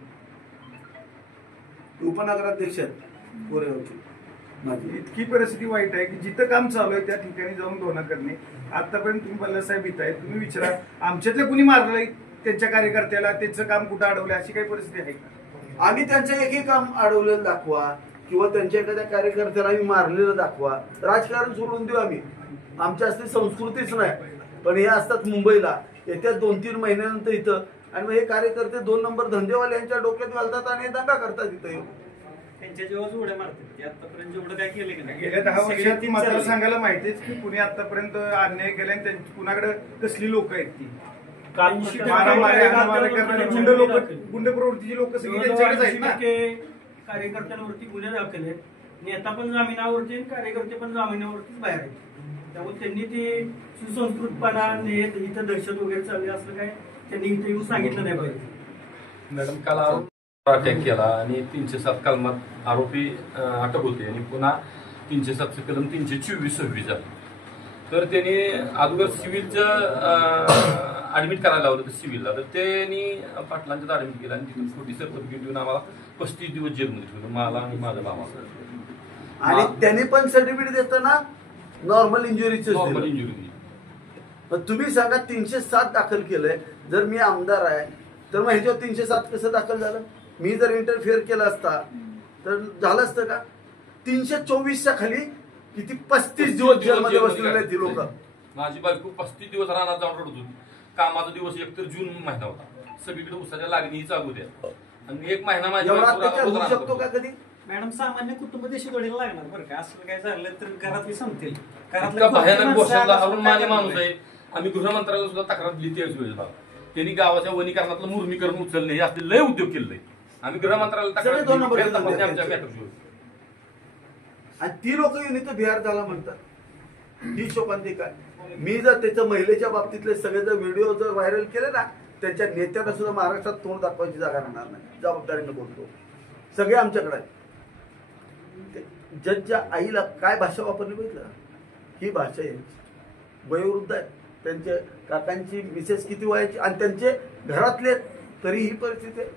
उपनगराध्यक्ष कोरेगावची माझी इतकी परिस्थिती वाईट आहे की जिथं काम चालू आहे त्या ठिकाणी जाऊन धोरणा करणे. आतापर्यंत तुम्ही बल्लासाहेब इथं आहेत, तुम्ही विचारा आमच्यातल्या कुणी मारलंय त्यांच्या कार्यकर्त्याला, त्यांचं काम कुठं अडवलंय, अशी काही परिस्थिती आहे का? आम्ही त्यांचं एकही काम अडवलेलं दाखवा किंवा त्यांच्या एखाद्या कार्यकर्त्याला आम्ही मारलेलं दाखवा. राजकारण सोडून देऊ आम्ही. आमच्या असते संस्कृतीच नाही. पण हे असतात मुंबईला, येत्या 2-3 महिन्यानंतर इथं. आणि मग हे कार्यकर्ते 2 नंबर धंदेवाले यांच्या डोक्यात घालतात आणि दंगा करतात इथं. त्यांच्या जेव्हा उड्या मारतात. आतापर्यंत जेवढं काय केलं की नाही, गेल्या 10 वर्षात मतदारसंघाला माहितीच की कुणी आतापर्यंत अन्याय केला आणि कुणाकडे कसली लोक आहेत ती गुंड प्रवृत्तीची लोक सगळी त्यांच्याकडेच आहेत ना. कार्यकर्त्यांवरती गुन्हे दाखल आहेत. नेता पण जामिनावरती, कार्यकर्ते पण जामिनावरतीच बाहेर आहेत. त्यामुळे त्यांनी ते सुसंस्कृतपणा इथं दहशत वगैरे चालली असं काय त्यांनी इथे येऊन सांगितलं नाही पाहिजे. मॅडम काल अटॅक केला आणि 307 कलमात आरोपी अटक होते आणि पुन्हा 307 कलम 324-26 झालं. तर त्यांनी अगोदर सिव्हिलचं ऍडमिट करायला लावलं सिव्हिलला. तर त्यांनी पाटलांच्यात ऍडमिट केलं आणि तिथून खोटी सर्टिफिकेट देऊन आम्हाला 35 दिवस जेलमध्ये ठेवलं, मला आणि माझ्या भावाला. आणि त्यांनी पण सर्टिफिकेट देताना नॉर्मल इंजुरीच. Normal injury. तुम्ही सांगा 307 दाखल केलंय. जर मी आमदार आहे तर मग ह्याच्यावर 307 कसं दाखल झालं? मी जर इंटरफिअर केला असता तर झालं असतं का? 324च्या खाली किती 35 दिवस जेलमध्ये बसलेले ती लोक. माझी बायको 35 दिवस रानात जाऊन रडत होती. कामाचा दिवस एकतर जून महिना होता, सगळीकडे उसाच्या लागणी चालू द्या आणि 1 महिना माझ्या होऊ शकतो का कधी? मॅडम सामान्य कुटुंब देशी जोडीला लागणार बरं का. असं काय झालं तर घरातली संपतील. भयानक गोष्टीला अरुण माने माणूस आहे. आम्ही गृहमंत्र्याला सुद्धा तक्रार दिली त्याच वेळेस बाबा. त्यांनी गावाच्या वनीकरणातलं मुर्मीकरण उचलले, हे असले लय उद्योग केले. आम्ही गृहमंत्र्याला तक्रार आणि ती लोक येऊन इथं बिहार झाला म्हणतात. ही शोकांती काय? मी जर त्याच्या महिलेच्या बाबतीतले सगळे जर व्हिडिओ जर व्हायरल केले ना, त्यांच्या नेत्यांना सुद्धा महाराष्ट्रात तोंड दाखवायची जागा राहणार नाही. जबाबदारीनं बोलतो. सगळे आमच्याकडे आहेत. जजच्या आईला काय भाषा वापरली बघितलं? ही भाषा यांची. वयोवृद्ध आहेत, त्यांच्या काकांची मिसेस किती वयाची आणि त्यांचे घरातले, तरी ही परिस्थिती आहे.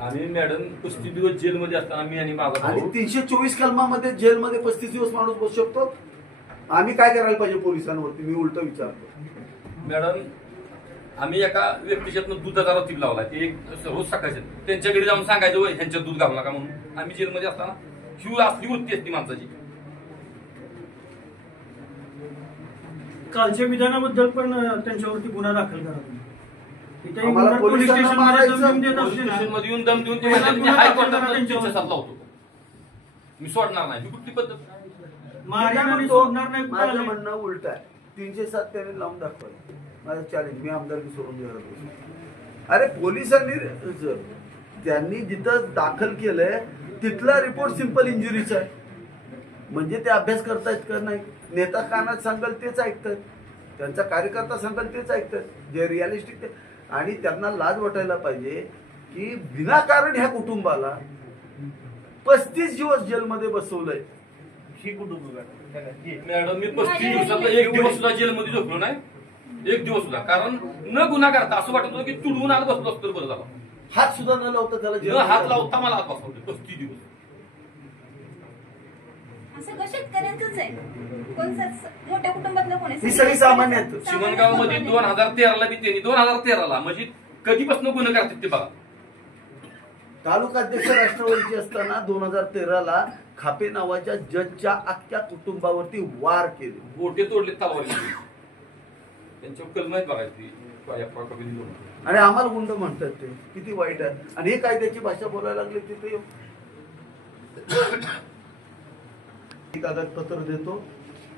आणि मॅडम 35 दिवस जेलमध्ये असताना मी आणि माझा आणि 324 कलमामध्ये जेलमध्ये 35 दिवस माणूस बसू शकतो. आम्ही काय करायला पाहिजे पोलिसांवरती? मी उलट विचारतो. मॅडम आम्ही एका व्यक्तीच्यातनं दुधाचा रतीब लावला. ते एक रोज सकाळचे त्यांच्याकडे जाऊन सांगायचं वय ह्यांच्यात दूध घालू नका म्हणून. आम्ही जेलमध्ये असताना ही असली वृत्ती असते माणसाची. कालच्या विधानाबद्दल पण त्यांच्यावरती गुन्हा दाखल करा. पोलीस स्टेशनमध्ये येऊन दम देऊन ते हायकोर्टात 307 लावतो. मी सोडणार नाही. ही कुठली पद्धत? माझं म्हणणं उलट आहे. 307 त्याने लावून दाखवायचं. माझं चॅलेंज, मी आमदारकी सोडून देणार. अरे पोलिसांनी त्यांनी जिथं दाखल केलंय तिथला रिपोर्ट सिंपल इंजुरीचा आहे. म्हणजे ते अभ्यास करतायत का नाही? नेता कानात सांगाल तेच ऐकतात, त्यांचा कार्यकर्ता सांगाल तेच ऐकतात, जे रिअलिस्टिक ते. आणि त्यांना लाज वाटायला पाहिजे की विनाकारण ह्या कुटुंबाला 35 दिवस जेलमध्ये बसवलंय. ही कुटुंब मॅडम, मी 35 दिवसात 1 दिवस सुद्धा जेलमध्ये झोपलो नाही. 1 दिवस सुद्धा. कारण न गुन्हा करता असं वाटत होतं की तुडवून आत बसलो असतो बरं झालं. हात सुद्धा न लावता त्याला हात लावता मला आत बसवलं 35 दिवस. सगळं शेतकऱ्यांचंच आहे. मोठ्या कुटुंबातलं कोण आहे? ही सगळी सामान्य आहेत. शिवणगाव मध्ये 2013ला बी त्यांनी 2013ला म्हणजे कधीपासून गुन्हे करतात ते बघा. तालुका अध्यक्ष राष्ट्रवादीचे असताना 2013ला खापे नावाच्या जजच्या अख्ख्या कुटुंबावरती वार केले, गोटे तोडले, तलवारी त्यांच्यावर कलम आहेत बघायची. आणि आम्हाला गुंड म्हणतात. ते किती वाईट आहे. आणि हे कायद्याची भाषा बोलायला लागले तिथे. कागदपत्र देतो,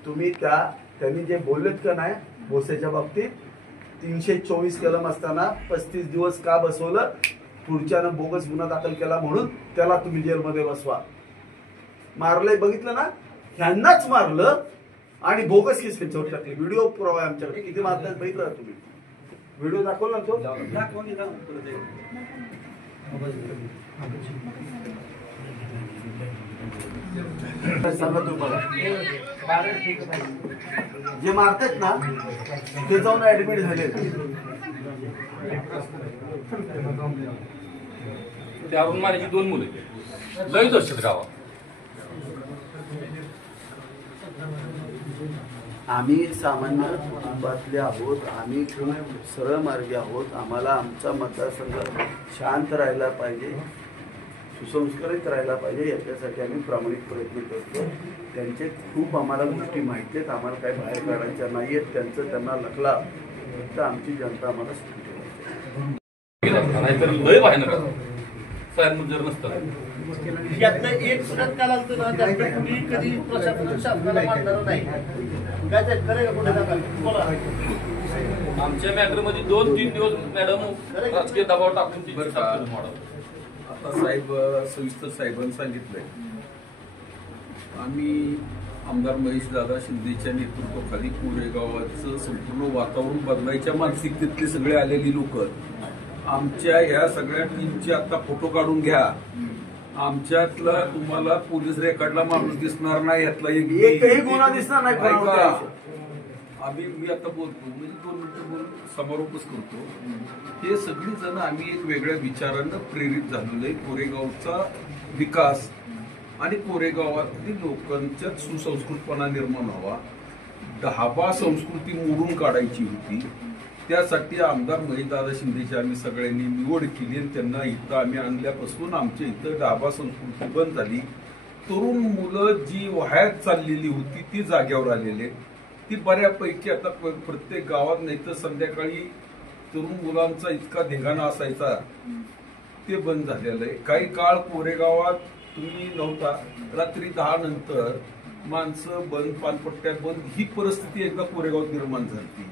तुम्ही त्यांनी जे बोललेत का नाही भोसेच्या बाबतीत, 324 कलम असताना 35 दिवस का बसवलं? पुढच्यानं बोगस गुन्हा दाखल केला म्हणून त्याला तुम्ही जेलमध्ये बसवा. मारलंय बघितलं ना, ह्यांनाच मारलं आणि बोगस केस त्यांच्यावर टाकले. व्हिडिओ पुरावा आहे आमच्याकडे. किती मारतात बघितलं तुम्ही? व्हिडिओ दाखवला ना तो. सांगा तुम्हाला जे मारतात ना ते जाऊन ऍडमिट झाले. त्या अरुण मानेची 2 मुले लय दहशत गावात. आम्ही सामान्य कुटुंबातले आहोत, आम्ही खूप सरळ मार्गी आहोत. आम्हाला आमचा मतदारसंघ शांत राहायला पाहिजे, सुसंस्कारित राहायला पाहिजे, याच्यासाठी आम्ही प्रामाणिक प्रयत्न करतो. त्यांचे खूप आम्हाला गोष्टी माहिती आहेत, आम्हाला काही बाहेर काढायच्या नाही आहेत. त्यांचं त्यांना लकला तर आमची जनता आम्हाला नाहीतर लय भयानक साहेब जर नसतं. यातलं एक सुद्धा काल असतं ना, त्यातलं कुणी कधी प्रशासन शासनाला मानणार नाही. काय ते खरं का कुठे बोला. आमच्या मॅटरमध्ये 2-3 दिवस मॅडम राजकीय दबाव टाकून ती आता साहेब सविस्तर साहेबांनी सांगितलंय. आम्ही आमदार महेशदादा शिंदेच्या नेतृत्वाखाली कोरेगावाचं संपूर्ण वातावरण बदलायच्या मानसिकतेतले सगळे आलेली लोक आमच्या ह्या सगळ्या टीमचे आता फोटो काढून घ्या. आमच्यातला तुम्हाला पोलीस रेकॉर्डला माणूस दिसणार नाही, यातला एकही गुन्हा दिसणार नाही. मी आता बोलतो म्हणजे 2 मिनिटं बोलून समारोपच करतो. हे सगळी जण आम्ही एक वेगळ्या विचारानं प्रेरित झालेलो आहे. कोरेगावचा विकास आणि कोरेगावातील लोकांच्यात सुसंस्कृतपणा निर्माण व्हावा, ढाबा संस्कृती मोडून काढायची होती. त्यासाठी आमदार महेशदादा शिंदेची आम्ही सगळ्यांनी निवड केली आणि त्यांना इथं आम्ही आणल्यापासून आमच्या इथं ढाबा संस्कृती बंद झाली. तरुण मुलं जी वाह्यात चाललेली होती ती जाग्यावर आलेले, ती बऱ्यापैकी आता प्रत्येक गावात नाही तर संध्याकाळी तरुण मुलांचा इतका धिंगाणा असायचा ते बंद झालेलं आहे. काही काळ कोरेगावात तुम्ही नव्हता, रात्री 10 नंतर माणसं बंद, पानपट्ट्या बंद, ही परिस्थिती एकदा कोरेगावात निर्माण झाली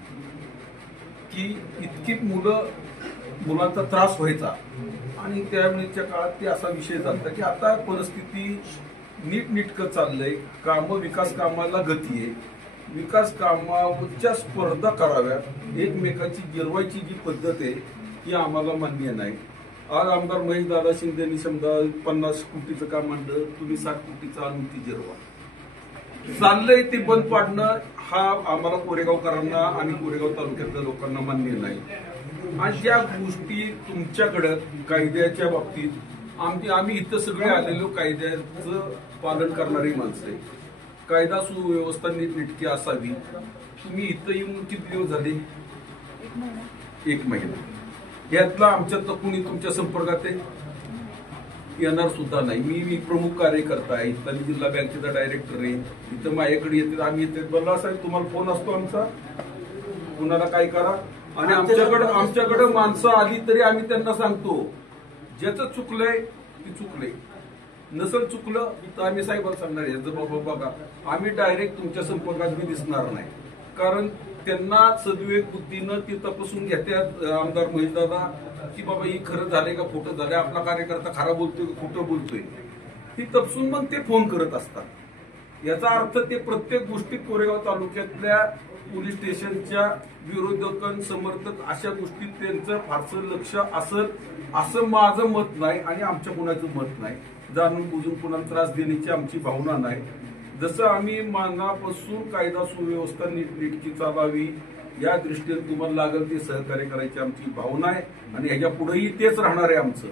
की इतकी मुलांचा त्रास व्हायचा. आणि त्यावेळेच्या काळात ते असा विषय झाला की आता परिस्थिती नीटनेटकं चाललंय, विकास कामाला गती आहे, विकास कामाच्या स्पर्धा कराव्यात, एकमेकांची गिरवायची जी पद्धत आहे ती आम्हाला मान्य नाही. आज आमदार महेशदादा शिंदेनी समजा 50 कोटीचं काम आणलं, तुम्ही 60 कोटीचं आणून ती जिरवा. चाललंय ते बंद पाडणं हा आम्हाला कोरेगावकरांना आणि कोरेगाव तालुक्यातल्या लोकांना मान्य नाही. आणि ज्या गोष्टी तुमच्याकडे कायद्याच्या बाबतीत आम्ही इथं सगळे आलेलो कायद्याचं पालन करणारी माणसं आहे. कायदा सुव्यवस्था नीटनेटकी असावी. तुम्ही इथं येऊन किती दिवस झाले? 1 महिना. यातला आमच्यातलं कुणी तुमच्या संपर्कात आहे? येणार सुद्धा नाही. मी प्रमुख कार्यकर्ता आहे, इथला जिल्हा बँकेचा डायरेक्टर आहे, इथं माझ्याकडे येते, आम्ही येते. बल्ला साहेब तुम्हाला फोन असतो आमचा, कुणाला काय करा. आणि आमच्याकडे माणसं आली तरी आम्ही त्यांना सांगतो ज्याचं चुकलंय ती चुकलंय, नसल चुकलं तर आम्ही साहेबांना सांगणार याचं बाबा बघा आम्ही डायरेक्ट तुमच्या संपर्कात मी दिसणार नाही, कारण त्यांना सद्विवेक बुद्धीनं ती तपासून घेतात आमदार महेशदादा की बाबा ही खरं झालंय का खोटं झालंय, आपला कार्यकर्ता खरा बोलतोय का खोटं बोलतोय, ती तपासून मग ते फोन करत असतात. याचा अर्थ ते प्रत्येक गोष्टीत कोरेगाव तालुक्यातल्या पोलीस स्टेशनच्या विरोधक समर्थक अशा गोष्टीत त्यांचं फारसं लक्ष असेल असं माझं मत नाही आणि आमच्या कुणाचं मत नाही. जाणून बुजून कुणाला त्रास देण्याची आमची भावना नाही. जसं आम्ही मनापासून कायदा सुव्यवस्था नीटनेटकी चालावी या दृष्टीने तुम्हाला लागेल ते सहकार्य करायची आमची भावना आहे आणि ह्याच्या पुढेही तेच राहणार आहे आमचं.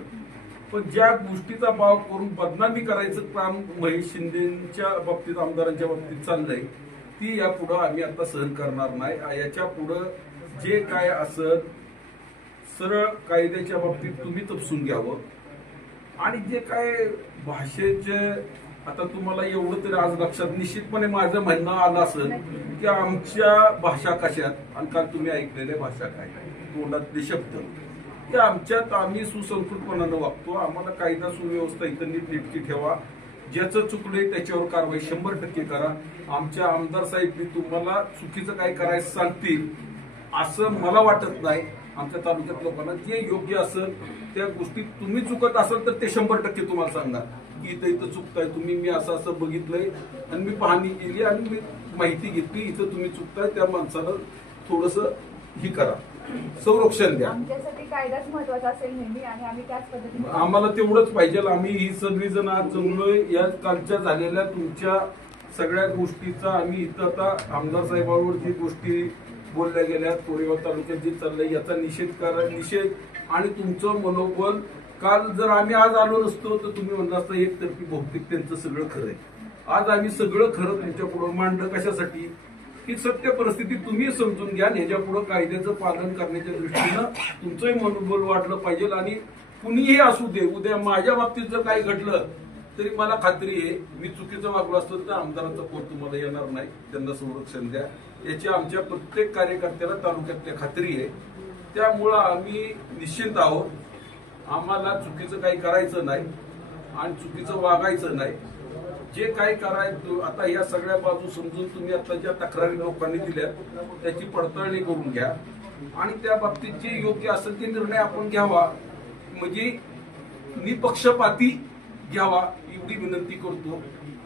पण ज्या गोष्टीचा भाव करून बदनामी करायचं काम महेश शिंदेच्या बाबतीत आमदारांच्या बाबतीत चाललंय ती यापुढं आम्ही आता सहन करणार नाही. याच्या पुढं जे काय असं सरळ कायद्याच्या बाबतीत तुम्ही तपसून घ्यावं आणि जे काय भाषेचे आता तुम्हाला एवढं तरी आज लक्षात निश्चितपणे माझं म्हणणं आलं असेल की आमच्या भाषा कशात आणि काल तुम्ही ऐकलेल्या भाषा काय तोंडातले शब्द ते आमच्यात आम्ही सुसंस्कृतपणानं वागतो. आम्हाला कायदा सुव्यवस्था इथं नीटनेटकी ठेवा, ज्याचं चुकलंय त्याच्यावर कारवाई 100% करा. आमच्या आमदार साहेब तुम्हाला चुकीचं काय करायचं सांगतील असं मला वाटत नाही. आमच्या तालुक्यात लोकांना जे योग्य असेल त्या गोष्टीत तुम्ही चुकत असाल तर ते 100% तुम्हाला सांगणार की इथं चुकताय तुम्ही, मी असं बघितलंय आणि मी पाहणी केली आणि मी माहिती घेतली, इथं तुम्ही चुकताय त्या माणसानं थोडस ही करा, संरक्षण द्या. आमच्यासाठी कायदाच महत्वाचा असेल नेहमी आणि आम्ही त्याच पद्धतीने आम्हाला तेवढंच पाहिजे. आम्ही ही सगळी जण आज जमलोय या कालच्या झालेल्या तुमच्या सगळ्या गोष्टीचा आम्ही इथं आता आमदार साहेबांवर जी गोष्टी बोलल्या गेल्या कोरेगाव तालुक्यात जे चाललंय याचा निषेध आणि तुमचं मनोबल. काल जर आम्ही आज आलो नसतो तर तुम्ही म्हणला असता एकतर्फी बहुतेक त्यांचं सगळं खरं आहे. आज आम्ही सगळं खरं तुमच्या पुढे मांडलं कशासाठी की सत्य परिस्थिती तुम्ही समजून घ्या. ह्याच्या पुढे कायद्याचं पालन करण्याच्या दृष्टीनं तुमचंही मनोबल वाढलं पाहिजे आणि कुणीही असू दे उद्या माझ्या बाबतीत जर काही घडलं तरी मला खात्री आहे मी चुकीचं वागलो असतो तर आमदाराचा फोन तुम्हाला येणार नाही. त्यांना संरक्षण द्या याची आमच्या प्रत्येक कार्यकर्त्याला तालुक्यातल्या खात्री आहे. त्यामुळं आम्ही निश्चिंत आहोत. आम्हाला चुकीचं काही करायचं नाही आणि चुकीचं वागायचं नाही. जे काही करायचं आता या सगळ्या बाजू समजून तुम्ही आता ज्या तक्रारी लोकांनी दिल्या त्याची पडताळणी करून घ्या आणि त्या बाबतीत जे योग्य असेल ते निर्णय आपण घ्यावा, म्हणजे निपक्षपाती घ्यावा एवढी विनंती करतो.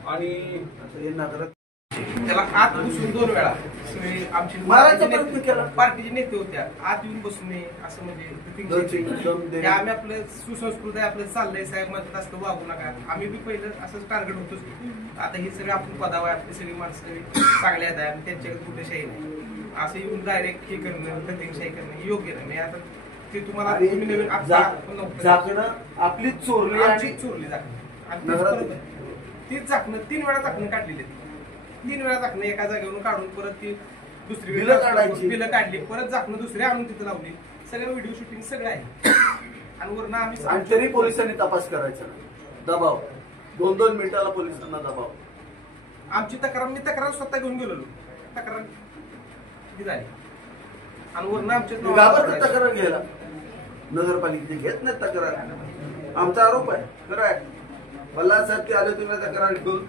आणि त्याला आत बसून 2 वेळा आमची पार्टीचे नेते होत्या आत येऊन बसून असं म्हणजे आम्ही आपलं सुसंस्कृत आहे आपलं चाललंय साहेब म्हणतात असं वागू नका. आम्ही बी पहिलं असंच टार्गेट होतोच. आता ही सगळी आपण पदावर आपली सगळी माणसं चांगली आहेत आणि त्यांच्याकडे कुठे शाही नाही असं येऊन डायरेक्ट हे करणं कटिंगशाही करणं योग्य नाही. आता ते तुम्हाला नवीन आपलीच चोरली झाकणं तीच झाकणं 3 वेळा झाकणं काढलेली 3 वेळा झाकणं एका जागेवरून काढून परत ती दुसरी बिलं काढली परत झाकणं दुसरी आणून तिथं लावली. सगळं व्हिडिओ शूटिंग सगळं आहे आणि वरून आम्ही तरी पोलिसांनी तपास करायचा दबाव 2-2 मिनिटाला पोलिसांना दबाव. आमची मी तक्रार स्वतः घेऊन गेलो. तक्रार झाली आणि वरून आमच्या तक्रार घ्यायला नगरपालिकेचे घेत नाही तक्रार. आमचा आरोप आहे खरं आहे. बल्ला साहेब ते आले तुम्ही तक्रार घेऊन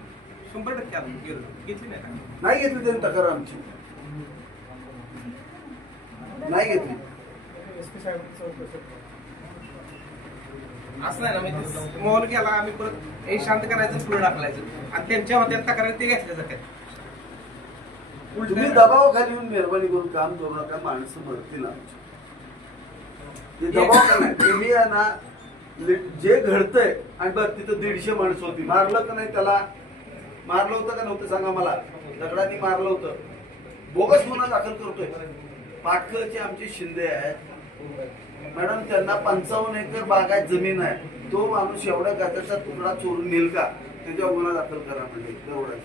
100% आलो गेलो घेतली नाही घेतली त्यांनी तक्रार आमची नाही घेतली. असं नाही ना म्हणजे मॉल गेला आम्ही परत हे शांत करायचं पुढे टाकलायचं आणि त्यांच्या होत्या तक्रारी ते घेतल्या जातात. तुम्ही दबावाखाली येऊन मेहरबानी करून काम करू नका. माणसं मरतील आमची दबाव का नाही. तुम्ही ना जे घडतंय आणि बरं तिथं 150 माणसं होती मारलं का नाही त्याला मारलं होतं का नव्हतं सांगा मला. दगडांनी मारलं होतं. बोगस गुन्हा दाखल करतोय. पाटकरचे आमचे शिंदे आहेत मॅडम त्यांना 55 एकर बागायत जमीन आहे. तो माणूस एवढ्या गाजाचा तुकडा चोरून नेल का त्याच्यावर गुन्हा दाखल करा म्हणजे तेवढा.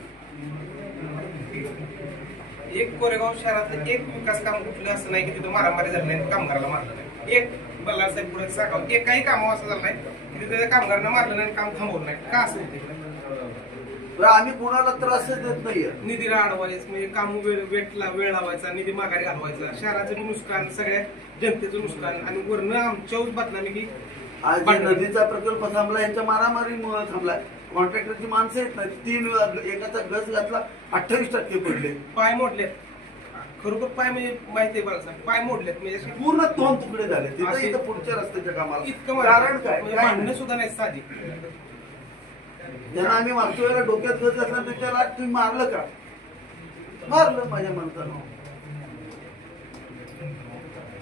एक कोरेगाव शहरातलं एक विकास काम कुठलं असं नाही की तिथं मारामारी झाली नाही कामगाराला मारलं नाही. एक बल्लासाहेब पुढे सांगावं एकही काम असं झालं नाही की तिथे कामगारांना मारलं नाही काम थांबवलं नाही. का असं होते आम्ही कोणाला त्रास देत नाहीये. निधीला अडवायचं म्हणजे काम वेळ लावायचा निधी माघारी घालवायचा. शहराचं नुकसान सगळ्या जनतेचं नुकसान आणि वरनं आमच्यावर बदनामी की आज नदीचा प्रकल्प थांबला यांच्या मारामारीमुळे थांबलाय. कॉन्ट्रॅक्टरची माणसं आहेत ना, 3 एकाचा गज घातला 28% पडले. पाय मोडले, खरोखर पाय म्हणजे माहिती आहे मला, पाय मोडलेत म्हणजे पूर्ण 2 तुकडे झाले तिथं. इथं पुढच्या रस्त्याच्या कामाला इतकं कारण काय? भांडणं सुद्धा नाही साधी. त्यांना आम्ही मागच्या वेळेला डोक्यात गज घातला, त्याच्याला तुम्ही मारलं का? मारलं माझ्या माणसानं.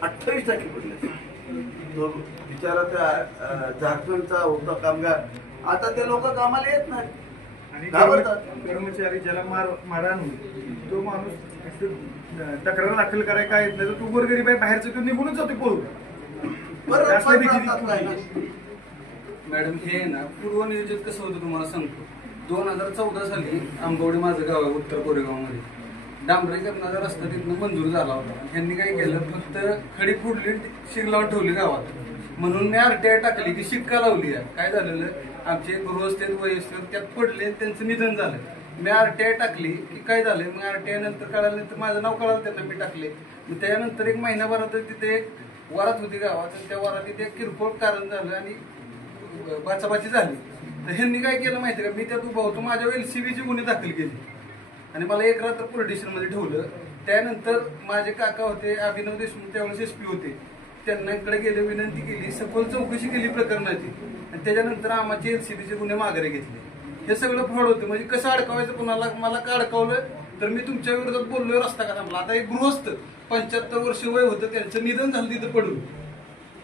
28% पडले. तो बिचारा त्या झारखंडचा होता कामगार, आता ते लोक कामाला येत नाही. आणि कर्मचारी ज्याला मारहाण होईल तो माणूस तक्रार दाखल करायला काय येत नाही, तर तू गोरगरीब आहे बाहेरचं तो निघूनच जातो पळून. मॅडम हे ना पूर्वनियोजित कसं होतं तुम्हाला सांगतो. 2014 साली आंबवडे माझं गाव आहे उत्तर कोरेगावमध्ये, डांबरीकरणाचा रस्ता तिथनं मंजूर झाला होता. ह्यांनी काय केलं, फक्त खडी फुडली शिक लावून ठेवली गावात, म्हणून मी RTI टाकली की शिक्का लावली आहे. काय झालेलं, आमचे गृहस्थ वयस्कर त्यात पडले, त्यांचं निधन झालं. मी RTI टाकली की काय झालं, मग RTI नंतर कळाल्यानंतर माझं नाव कळालं, त्यांना मी टाकले. मग त्यानंतर 1 महिनाभरात तिथे एक वरात होती गावात, त्या वरातीत एक किरकोळ कारण झालं आणि बाचाबाची झाली. तर ह्यांनी काय केलं माहिती का, मी त्यात उभा होतो, माझ्यावर LCBचे गुन्हे दाखल केले आणि मला 1 रात्र पोलीस स्टेशनमध्ये ठेवलं. त्यानंतर माझे काका होते अभिनव देशमुख, त्यावेळेस SP होते, त्यांना इकडे गेले, विनंती केली, सखोल चौकशी केली प्रकरणाची आणि त्याच्यानंतर आम्हाचे LCBचे गुन्हे माघारी घेतले. हे सगळं फ्रॉड होतं. म्हणजे कसं अडकावायचं कोणाला, मला का अडकावलं तर मी तुमच्या विरोधात बोललोय, रस्ता का थांबला. आता एक गृहस्थ 75 वर्ष वय होतं, त्यांचं निधन झालं तिथं पडून,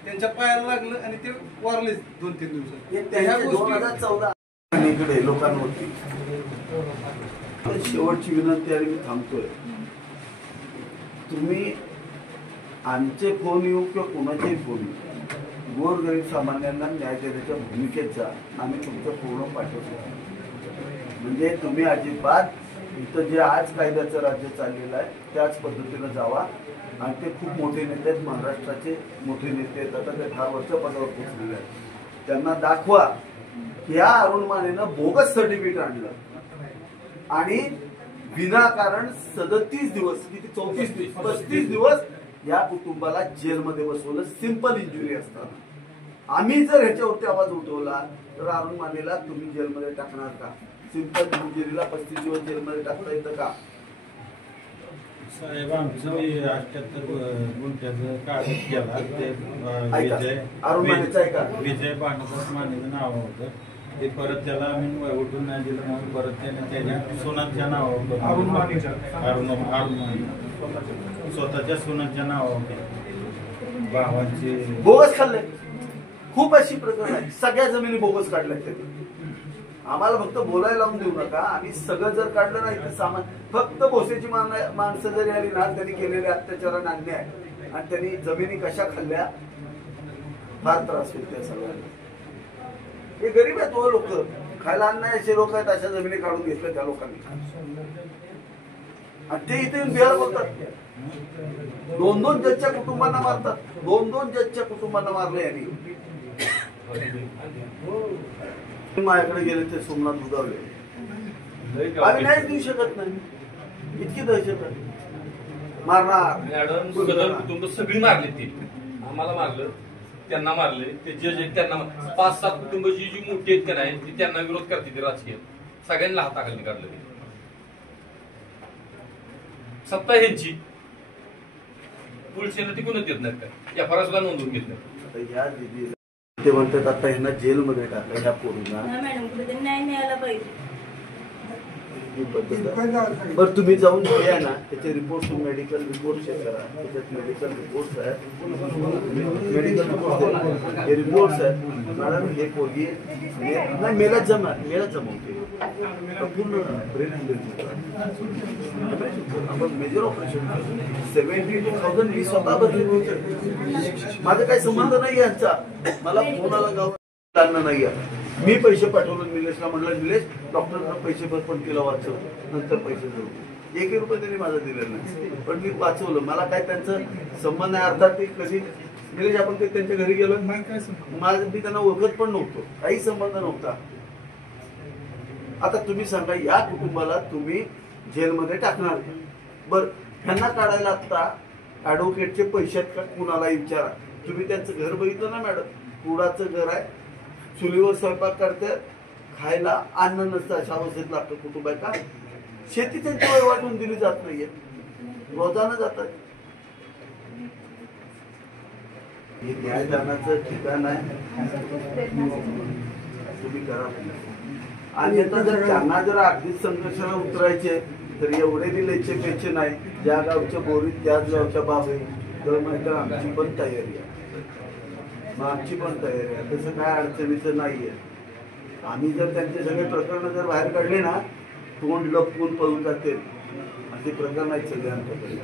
त्यांच्या पायाला लागलं आणि ते वारले 2-3 दिवसात. 2014 लोकांवरती शेवटची विनंती आणि मी थांबतोय, तुम्ही आमचे फोन येऊ किंवा कोणाचेही फोन येऊ, गोरगरीब सामान्यांना न्याय देण्याच्या भूमिकेत जा. आम्ही तुमचं पूर्ण पाठवतो. म्हणजे तुम्ही अजिबात इथं जे आज कायद्याचं राज्य चाललेलं आहे त्याच पद्धतीनं जावा. आणि ते खूप मोठे नेते आहेत, महाराष्ट्राचे मोठे नेते आहेत, आता ते 10 वर्ष पदावर पोहोचलेले आहेत. त्यांना दाखवा की या अरुण मानेनं बोगस सर्टिफिकेट आणलं आणि विनाकारण 37 दिवस, किती 35 दिवस या कुटुंबाला जेलमध्ये बसवलं, सिंपल इंजुरी असताना. आम्ही जर ह्याच्यावरती आवाज उठवला तर अरुण मानेला तुम्ही जेलमध्ये टाकणार का? सिंपल इंजुरीला 35 दिवस जेलमध्ये टाकता येतं का? साहेब आमचं 78 गुंठ्याचं कागद केला, ते विजय भानुदास मानेचं नाव होतं. ते परत त्याला आम्ही उठून नाही दिलं म्हणून परत त्याने त्याच्या सोनाच्या नावावर अरुण माने स्वतःच्या सोनाच्या नावावर भावांचे बोगस खाल्ले. खूप अशी प्रकरण आहे, सगळ्या जमिनी बोगस काढल्या त्यांनी. आम्हाला फक्त बोलायला लावून देऊ नका, आम्ही सगळं जर काढलं नाही तर सामान, फक्त भोसेची माणसं जरी आली ना, त्यांनी केलेले अत्याचाराने अन्याय आणि त्यांनी जमिनी कशा खाल्ल्या, फार त्रास होईल त्या सगळ्यांना. हे गरीब आहेत तो लोक, खायला अन्न असे लोक आहेत, अशा जमिनी काढून घेतल्या त्या लोकांनी आणि ते इथे बिहार बोलतात. 2-2 जजच्या कुटुंबांना मारतात, 2-2 जजच्या कुटुंबांना मारले यांनी. माझ्याकडे गेले ते सोमनाथ दुधावले, आम्ही नाहीच देऊ शकत नाही, इतकी दहशत आहे. मारणार मॅडम कुटुंब सगळी मारली, ती आम्हाला मारलं, त्यांना मारले, ते जज आहेत त्यांना 5-7 कुटुंब जी मोठी आहेत का नाही ती त्यांना विरोध करते, ते राजकीय सगळ्यांना हाताखाली काढलं. सत्ता ह्यांची, पोलिसांना ती कोणच देत नाहीत का, FIR सुद्धा नोंदवून घेत नाही. ते म्हणतात आता ह्यांना जेलमध्ये टाकलं ह्या पोरींना. मॅडम कुठे न्याय मिळाला पाहिजे. बरं तुम्ही जाऊन घ्या ना, त्याचे रिपोर्ट, मेडिकल रिपोर्ट चेक करा. त्याच्यात मेडिकल रिपोर्ट्स आहेत, मेडिकल रिपोर्ट हे रिपोर्ट्स आहेत. मॅडम हे पोरगी नाही मेला जमवते पूर्ण ब्रेन हँडल. आपण मेजर ऑपरेशन 72,000 मी स्वतः बदलून होते. माझा काही संबंध नाही यांचा, मला फोनाला गाव नाही आहे. मी पैसे पाठवले निलेशला, म्हटलं निलेश डॉक्टरना पैसे भर, पण तिला वाचव, नंतर पैसे देऊ. 1 रुपये त्यांनी माझा दिलेला नाही, पण मी वाचवलं. मला काय त्यांचं संबंध आहे, अर्थात ते कधी निलेश आपण ते त्यांच्या घरी गेलो, माझं मी त्यांना ओळखत पण नव्हतो, काही संबंध नव्हता. आता तुम्ही सांगा या कुटुंबाला तुम्ही जेलमध्ये टाकणार. बर ह्यांना काढायला आता ऍडव्होकेटचे पैसे आहेत का कुणाला विचारा. तुम्ही त्यांचं घर बघितलं ना मॅडम, कुडाचं घर आहे, चुलीवर स्वयंपाक करतात, खायला अन्न नसतं अशा अवस्थेत लागतं कुटुंब आहे का? शेती त्यांच्यावर वाटून दिली जात नाहीये, रोजानं जातात. हे न्यायदानाचं ठिकाण आहे, तुम्ही करा. आणि आता जर त्यांना जर अगदीच संघर्षाला उतरायचे तर एवढे दिलेचे पेचे नाही. ज्या गावच्या बोरीत त्याच गावच्या बाबी तर माहिती आमची पण तयारी आहे, आमची पण तयारी आहे. तसं काय अडचणीचं नाहीये. आम्ही जर त्यांचे सगळे प्रकरण जर बाहेर काढले ना, तोंड लपवून पळून जाते असे प्रकरण आहेत सगळे आमच्याकडे.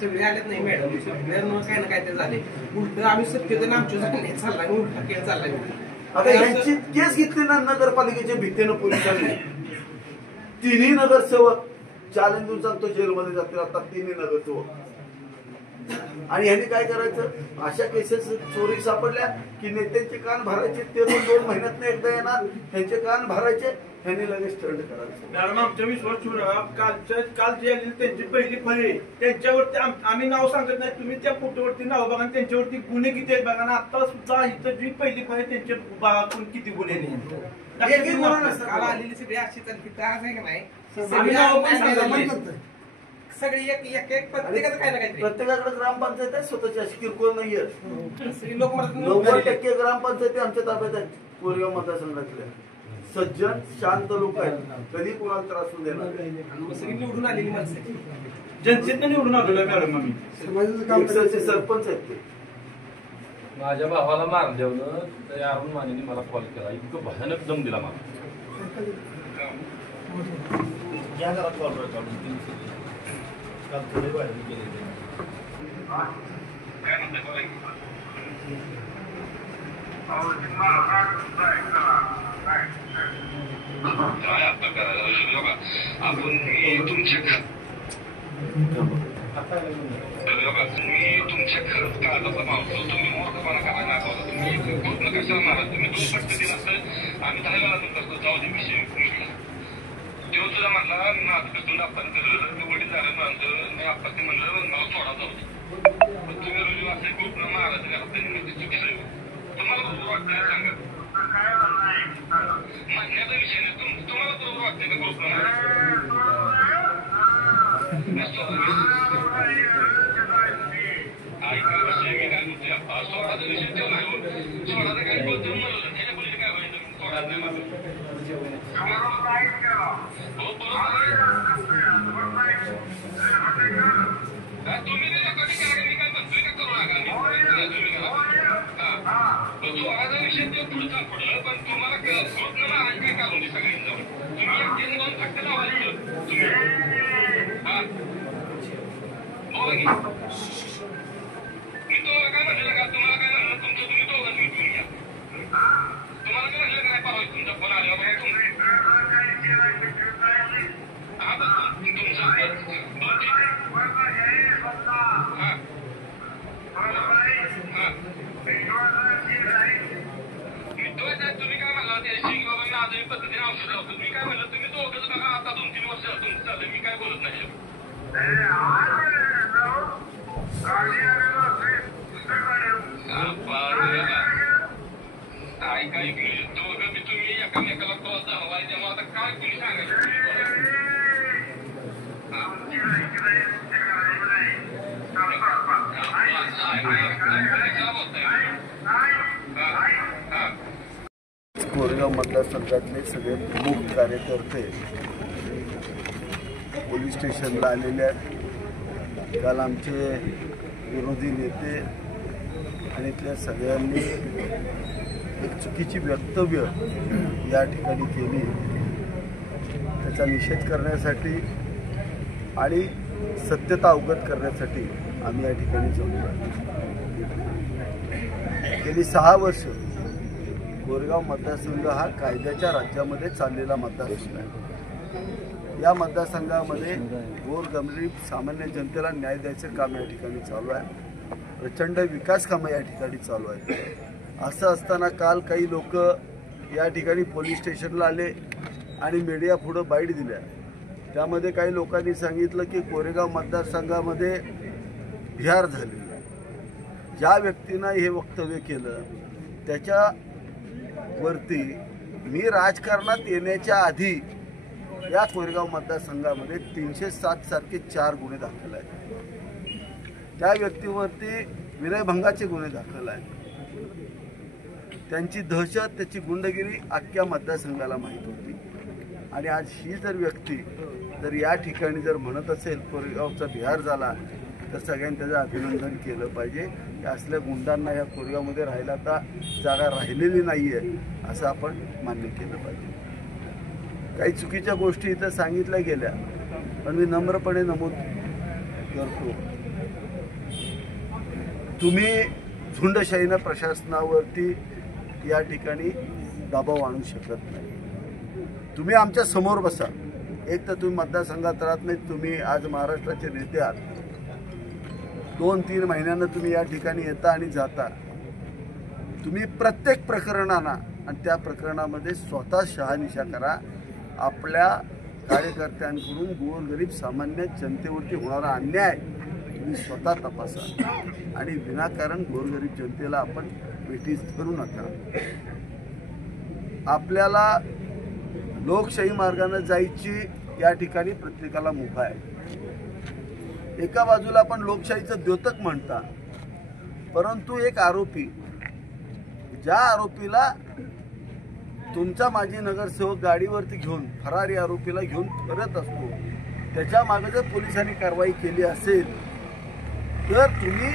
सगळे आलेत नाही मॅडम, सगळ्यांना काय ना काय ते झाले. उलट आम्ही सत्तेत आमच्या झाले चाललाय, उलटा केस चाललाय. आता यांची केस घेतली ना नगरपालिकेच्या भीतीनं पोलिसांनी. तिन्ही नगरसेवक चॅलेंज सांगतो जेलमध्ये जातील आता, तिन्ही नगरसेवक. आणि ह्यांनी काय करायचं, अशा केसेस चोरी सापडल्या की नेत्यांचे कान भरायचे, ते 2 महिन्यात एकदा येणार, त्यांचे कान भरायचे, त्यांनी लगेच टर्न करायचं. मॅडम आमच्या विश्वास ठेवू नका. काल जे आलेली त्यांची पहिली फळे त्यांच्यावरती आम्ही नाव सांगत नाही, तुम्ही त्या फोटोवरती नाव बघा, त्यांच्यावरती गुन्हे किती आहेत बघा. आता सुद्धा इथं जी पहिली फळे त्यांच्या बाळातून किती गुन्हे काल आलेली सगळी अशी चालली आहे का नाही, सगळी एक प्रत्येकाचं काय ना काय. प्रत्येकाकडे ग्रामपंचायत आहे स्वतःची, अशी किरकोळ नाहीये. 90% ग्रामपंचायती आमच्या ताब्यात आहेत. कोरेगाव मतदारसंघातल्या सज्जन शांत लोक आहेत, कधी कोणाला त्रास होऊन देणार. सगळी निवडून आलेली माणसं, जनतेनं निवडून आलेलं मॅडम. आम्ही सरपंच आहेत ते. माझ्या भावाला मारल्यावर तर अरुण मानेने मला कॉल केला, इतकं भयानक दम दिला मला. मी तुमच्या खरंच काळजाचा मावतो, तुम्ही मोठपणा करायला लागला, तुम्ही कुठलं कशाला मारा, तुम्ही 2 पद्धतीने असं आम्ही 10 वेळा करतो. जाऊ दे विषय तेव्हा सुद्धा म्हटला माझं कसं आपण केलं, वडील झालं म्हणतं मी आपण ते म्हणलं मला सोडा जाऊ दे. पण तुम्ही रोज असे ग्रुप महाराज घरात चुकीचं आहे. तुम्हाला बरोबर वाटतं सांगा, म्हणण्याचा विषय नाही, तुम्हाला बरोबर वाटतं का ग्रुप सोडाचा विषय तो नाही. सोडाचा काय बोलतो म्हणलं त्याच्या पुढे काय व्हायचं, सोडाचं म्हणलं तुम्ही कधी केला मी काय म्हणतोय का करू नका. सोडाचा विषय ते पुढचा पडलं, पण तुम्हाला स्वप्न महाराज काय काढून दे सगळ्यांनी जाऊन. तुम्ही एकट्याने जाऊन फक्त लावायचं तुम्ही. हा बोला की मी तो काय म्हटलं का, तुम्हाला काय म्हणलं तुमचं तुम्ही दोघं मिटून घ्या. तुम्हाला काय म्हटलं काय परवा तुमचा फोन आला बघा तुमचा तुम्ही काय म्हणला त्याशी बाबा मी आजही पद्धतीने औषध लावतो. तुम्ही काय म्हणलं तुम्ही दोघंच बघा आता 2-3 वर्ष तुमचं चाललं, मी काय बोलत नाही. ऐका दोघं मी तुम्ही एकामेकाला क्रॉस झाला त्यामुळे आता काय तुम्ही सांगायचं. कोरेगाव मतदारसंघातले सगळे प्रमुख कार्यकर्ते पोलीस स्टेशनला आलेले आहेत. काल आमचे विरोधी नेते आणि इथल्या सगळ्यांनी एक चुकीची वक्तव्य या ठिकाणी केली, त्याचा निषेध करण्यासाठी आणि सत्यता अवगत करण्यासाठी आम्ही या ठिकाणी जमलो आहे. गेली 6 वर्ष कोरेगाव मतदारसंघ हा कायद्याच्या राज्यामध्ये चाललेला मतदारसंघ आहे. या मतदारसंघामध्ये गोरगरीब सामान्य जनतेला न्याय द्यायचं काम या ठिकाणी चालू आहे. प्रचंड विकास कामं या ठिकाणी चालू आहेत. असं असताना काल काही लोक या ठिकाणी पोलीस स्टेशनला आले आणि मीडिया पुढं बाईट दिल्या. त्यामध्ये काही लोकांनी सांगितलं की कोरेगाव मतदारसंघामध्ये बिहार झालेलं आहे. ज्या व्यक्तीनं हे वक्तव्य केलं त्याच्या वरती मी राजकारणात येण्याच्या आधी या कोरेगाव मतदारसंघामध्ये 307 सारखे 4 गुन्हे दाखल आहेत. त्या व्यक्तीवरती विनयभंगाचे गुन्हे दाखल आहेत. त्यांची दहशत, त्याची गुंडगिरी अख्ख्या मतदारसंघाला माहीत होती. आणि आज ही जर व्यक्ती जर या ठिकाणी जर म्हणत असेल कोरेगावचा बिहार झाला, तर सगळ्यांनी त्याचं अभिनंदन केलं पाहिजे. या असल्या गुंडांना या कोरेगावमध्ये राहायला आता जागा राहिलेली नाही आहे असं आपण मान्य केलं पाहिजे. काही चुकीच्या गोष्टी इथं सांगितल्या गेल्या, पण मी नम्रपणे नमूद करतो, तुम्ही झुंडशाहीनं प्रशासनावरती या ठिकाणी दबाव आणू शकत नाही. तुम्ही आमच्या समोर बसा. एक तर तुम्ही मतदारसंघात राहत नाही, तुम्ही आज महाराष्ट्राचे नेते आहात. 2-3 महिन्यांना तुम्ही या ठिकाणी येता आणि जाता. तुम्ही प्रत्येक प्रकरणाला आणि त्या प्रकरणामध्ये स्वतः शहानिशा करा. आपल्या कार्यकर्त्यांकडून गोरगरीब सामान्य जनतेवरती होणारा अन्याय तुम्ही स्वतः तपासा आणि विनाकारण गोरगरीब जनतेला आपण भेटीस करू नका. आपल्याला लोकशाही मार्गाने जायची या ठिकाणी प्रत्येकाला मुभा आहे. एका बाजूला आपण लोकशाहीचं द्योतक म्हणता, परंतु एक आरोपी, ज्या आरोपीला तुमचा माजी नगरसेवक गाडीवरती घेऊन फरारी आरोपीला घेऊन फिरत असतो, त्याच्या मागे जर पोलिसांनी कारवाई केली असेल तर तुम्ही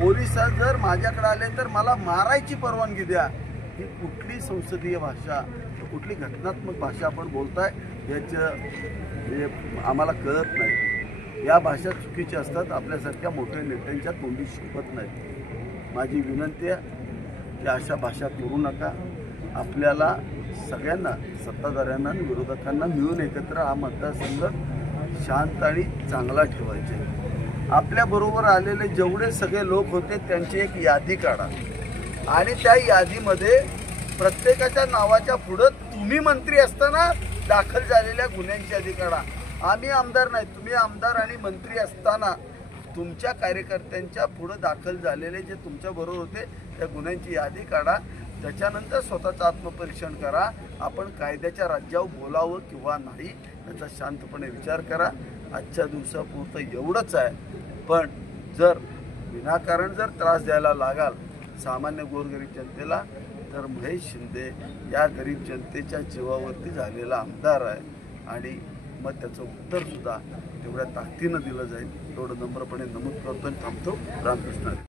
पोलिसात जर माझ्याकडे आले तर मला मारायची परवानगी द्या. ही कुठली संसदीय भाषा, कुठली घटनात्मक भाषा आपण बोलताय याचं आम्हाला कळत नाही. या भाषा चुकीच्या असतात, आपल्यासारख्या मोठ्या नेत्यांच्या तोंडी शोभत नाहीत. माझी विनंती आहे की अशा भाषा करू नका. आपल्याला सगळ्यांना, सत्ताधाऱ्यांना आणि विरोधकांना मिळून एकत्र हा मतदारसंघ शांत आणि चांगला ठेवायचे. आपल्याबरोबर आलेले जेवढे सगळे लोक होते त्यांची एक यादी काढा आणि त्या यादीमध्ये प्रत्येकाच्या नावाच्या पुढं तुम्ही मंत्री असताना दाखल झालेल्या गुन्ह्यांची यादी काढा. आम्ही आमदार नाही, तुम्ही आमदार आणि मंत्री असताना तुमच्या कार्यकर्त्यांच्या पुढं दाखल झालेले जे तुमच्या बरोबर होते त्या गुन्ह्यांची यादी काढा. त्याच्यानंतर स्वतःचं आत्मपरीक्षण करा. आपण कायद्याच्या राज्यावर बोलावं किंवा नाही याचा शांतपणे विचार करा. आजच्या दिवसापुरतं एवढंच आहे. पण जर विनाकारण जर त्रास द्यायला लागाल सामान्य गोरगरीब जनतेला, तर महेश शिंदे या गरीब जनतेच्या जीवावरती झालेला आमदार आहे आणि मग त्याचं उत्तरसुद्धा तेवढ्या ताकदीनं दिलं जाईल. एवढं नम्रपणे नमूद करतो आणि थांबतो. रामकृष्ण.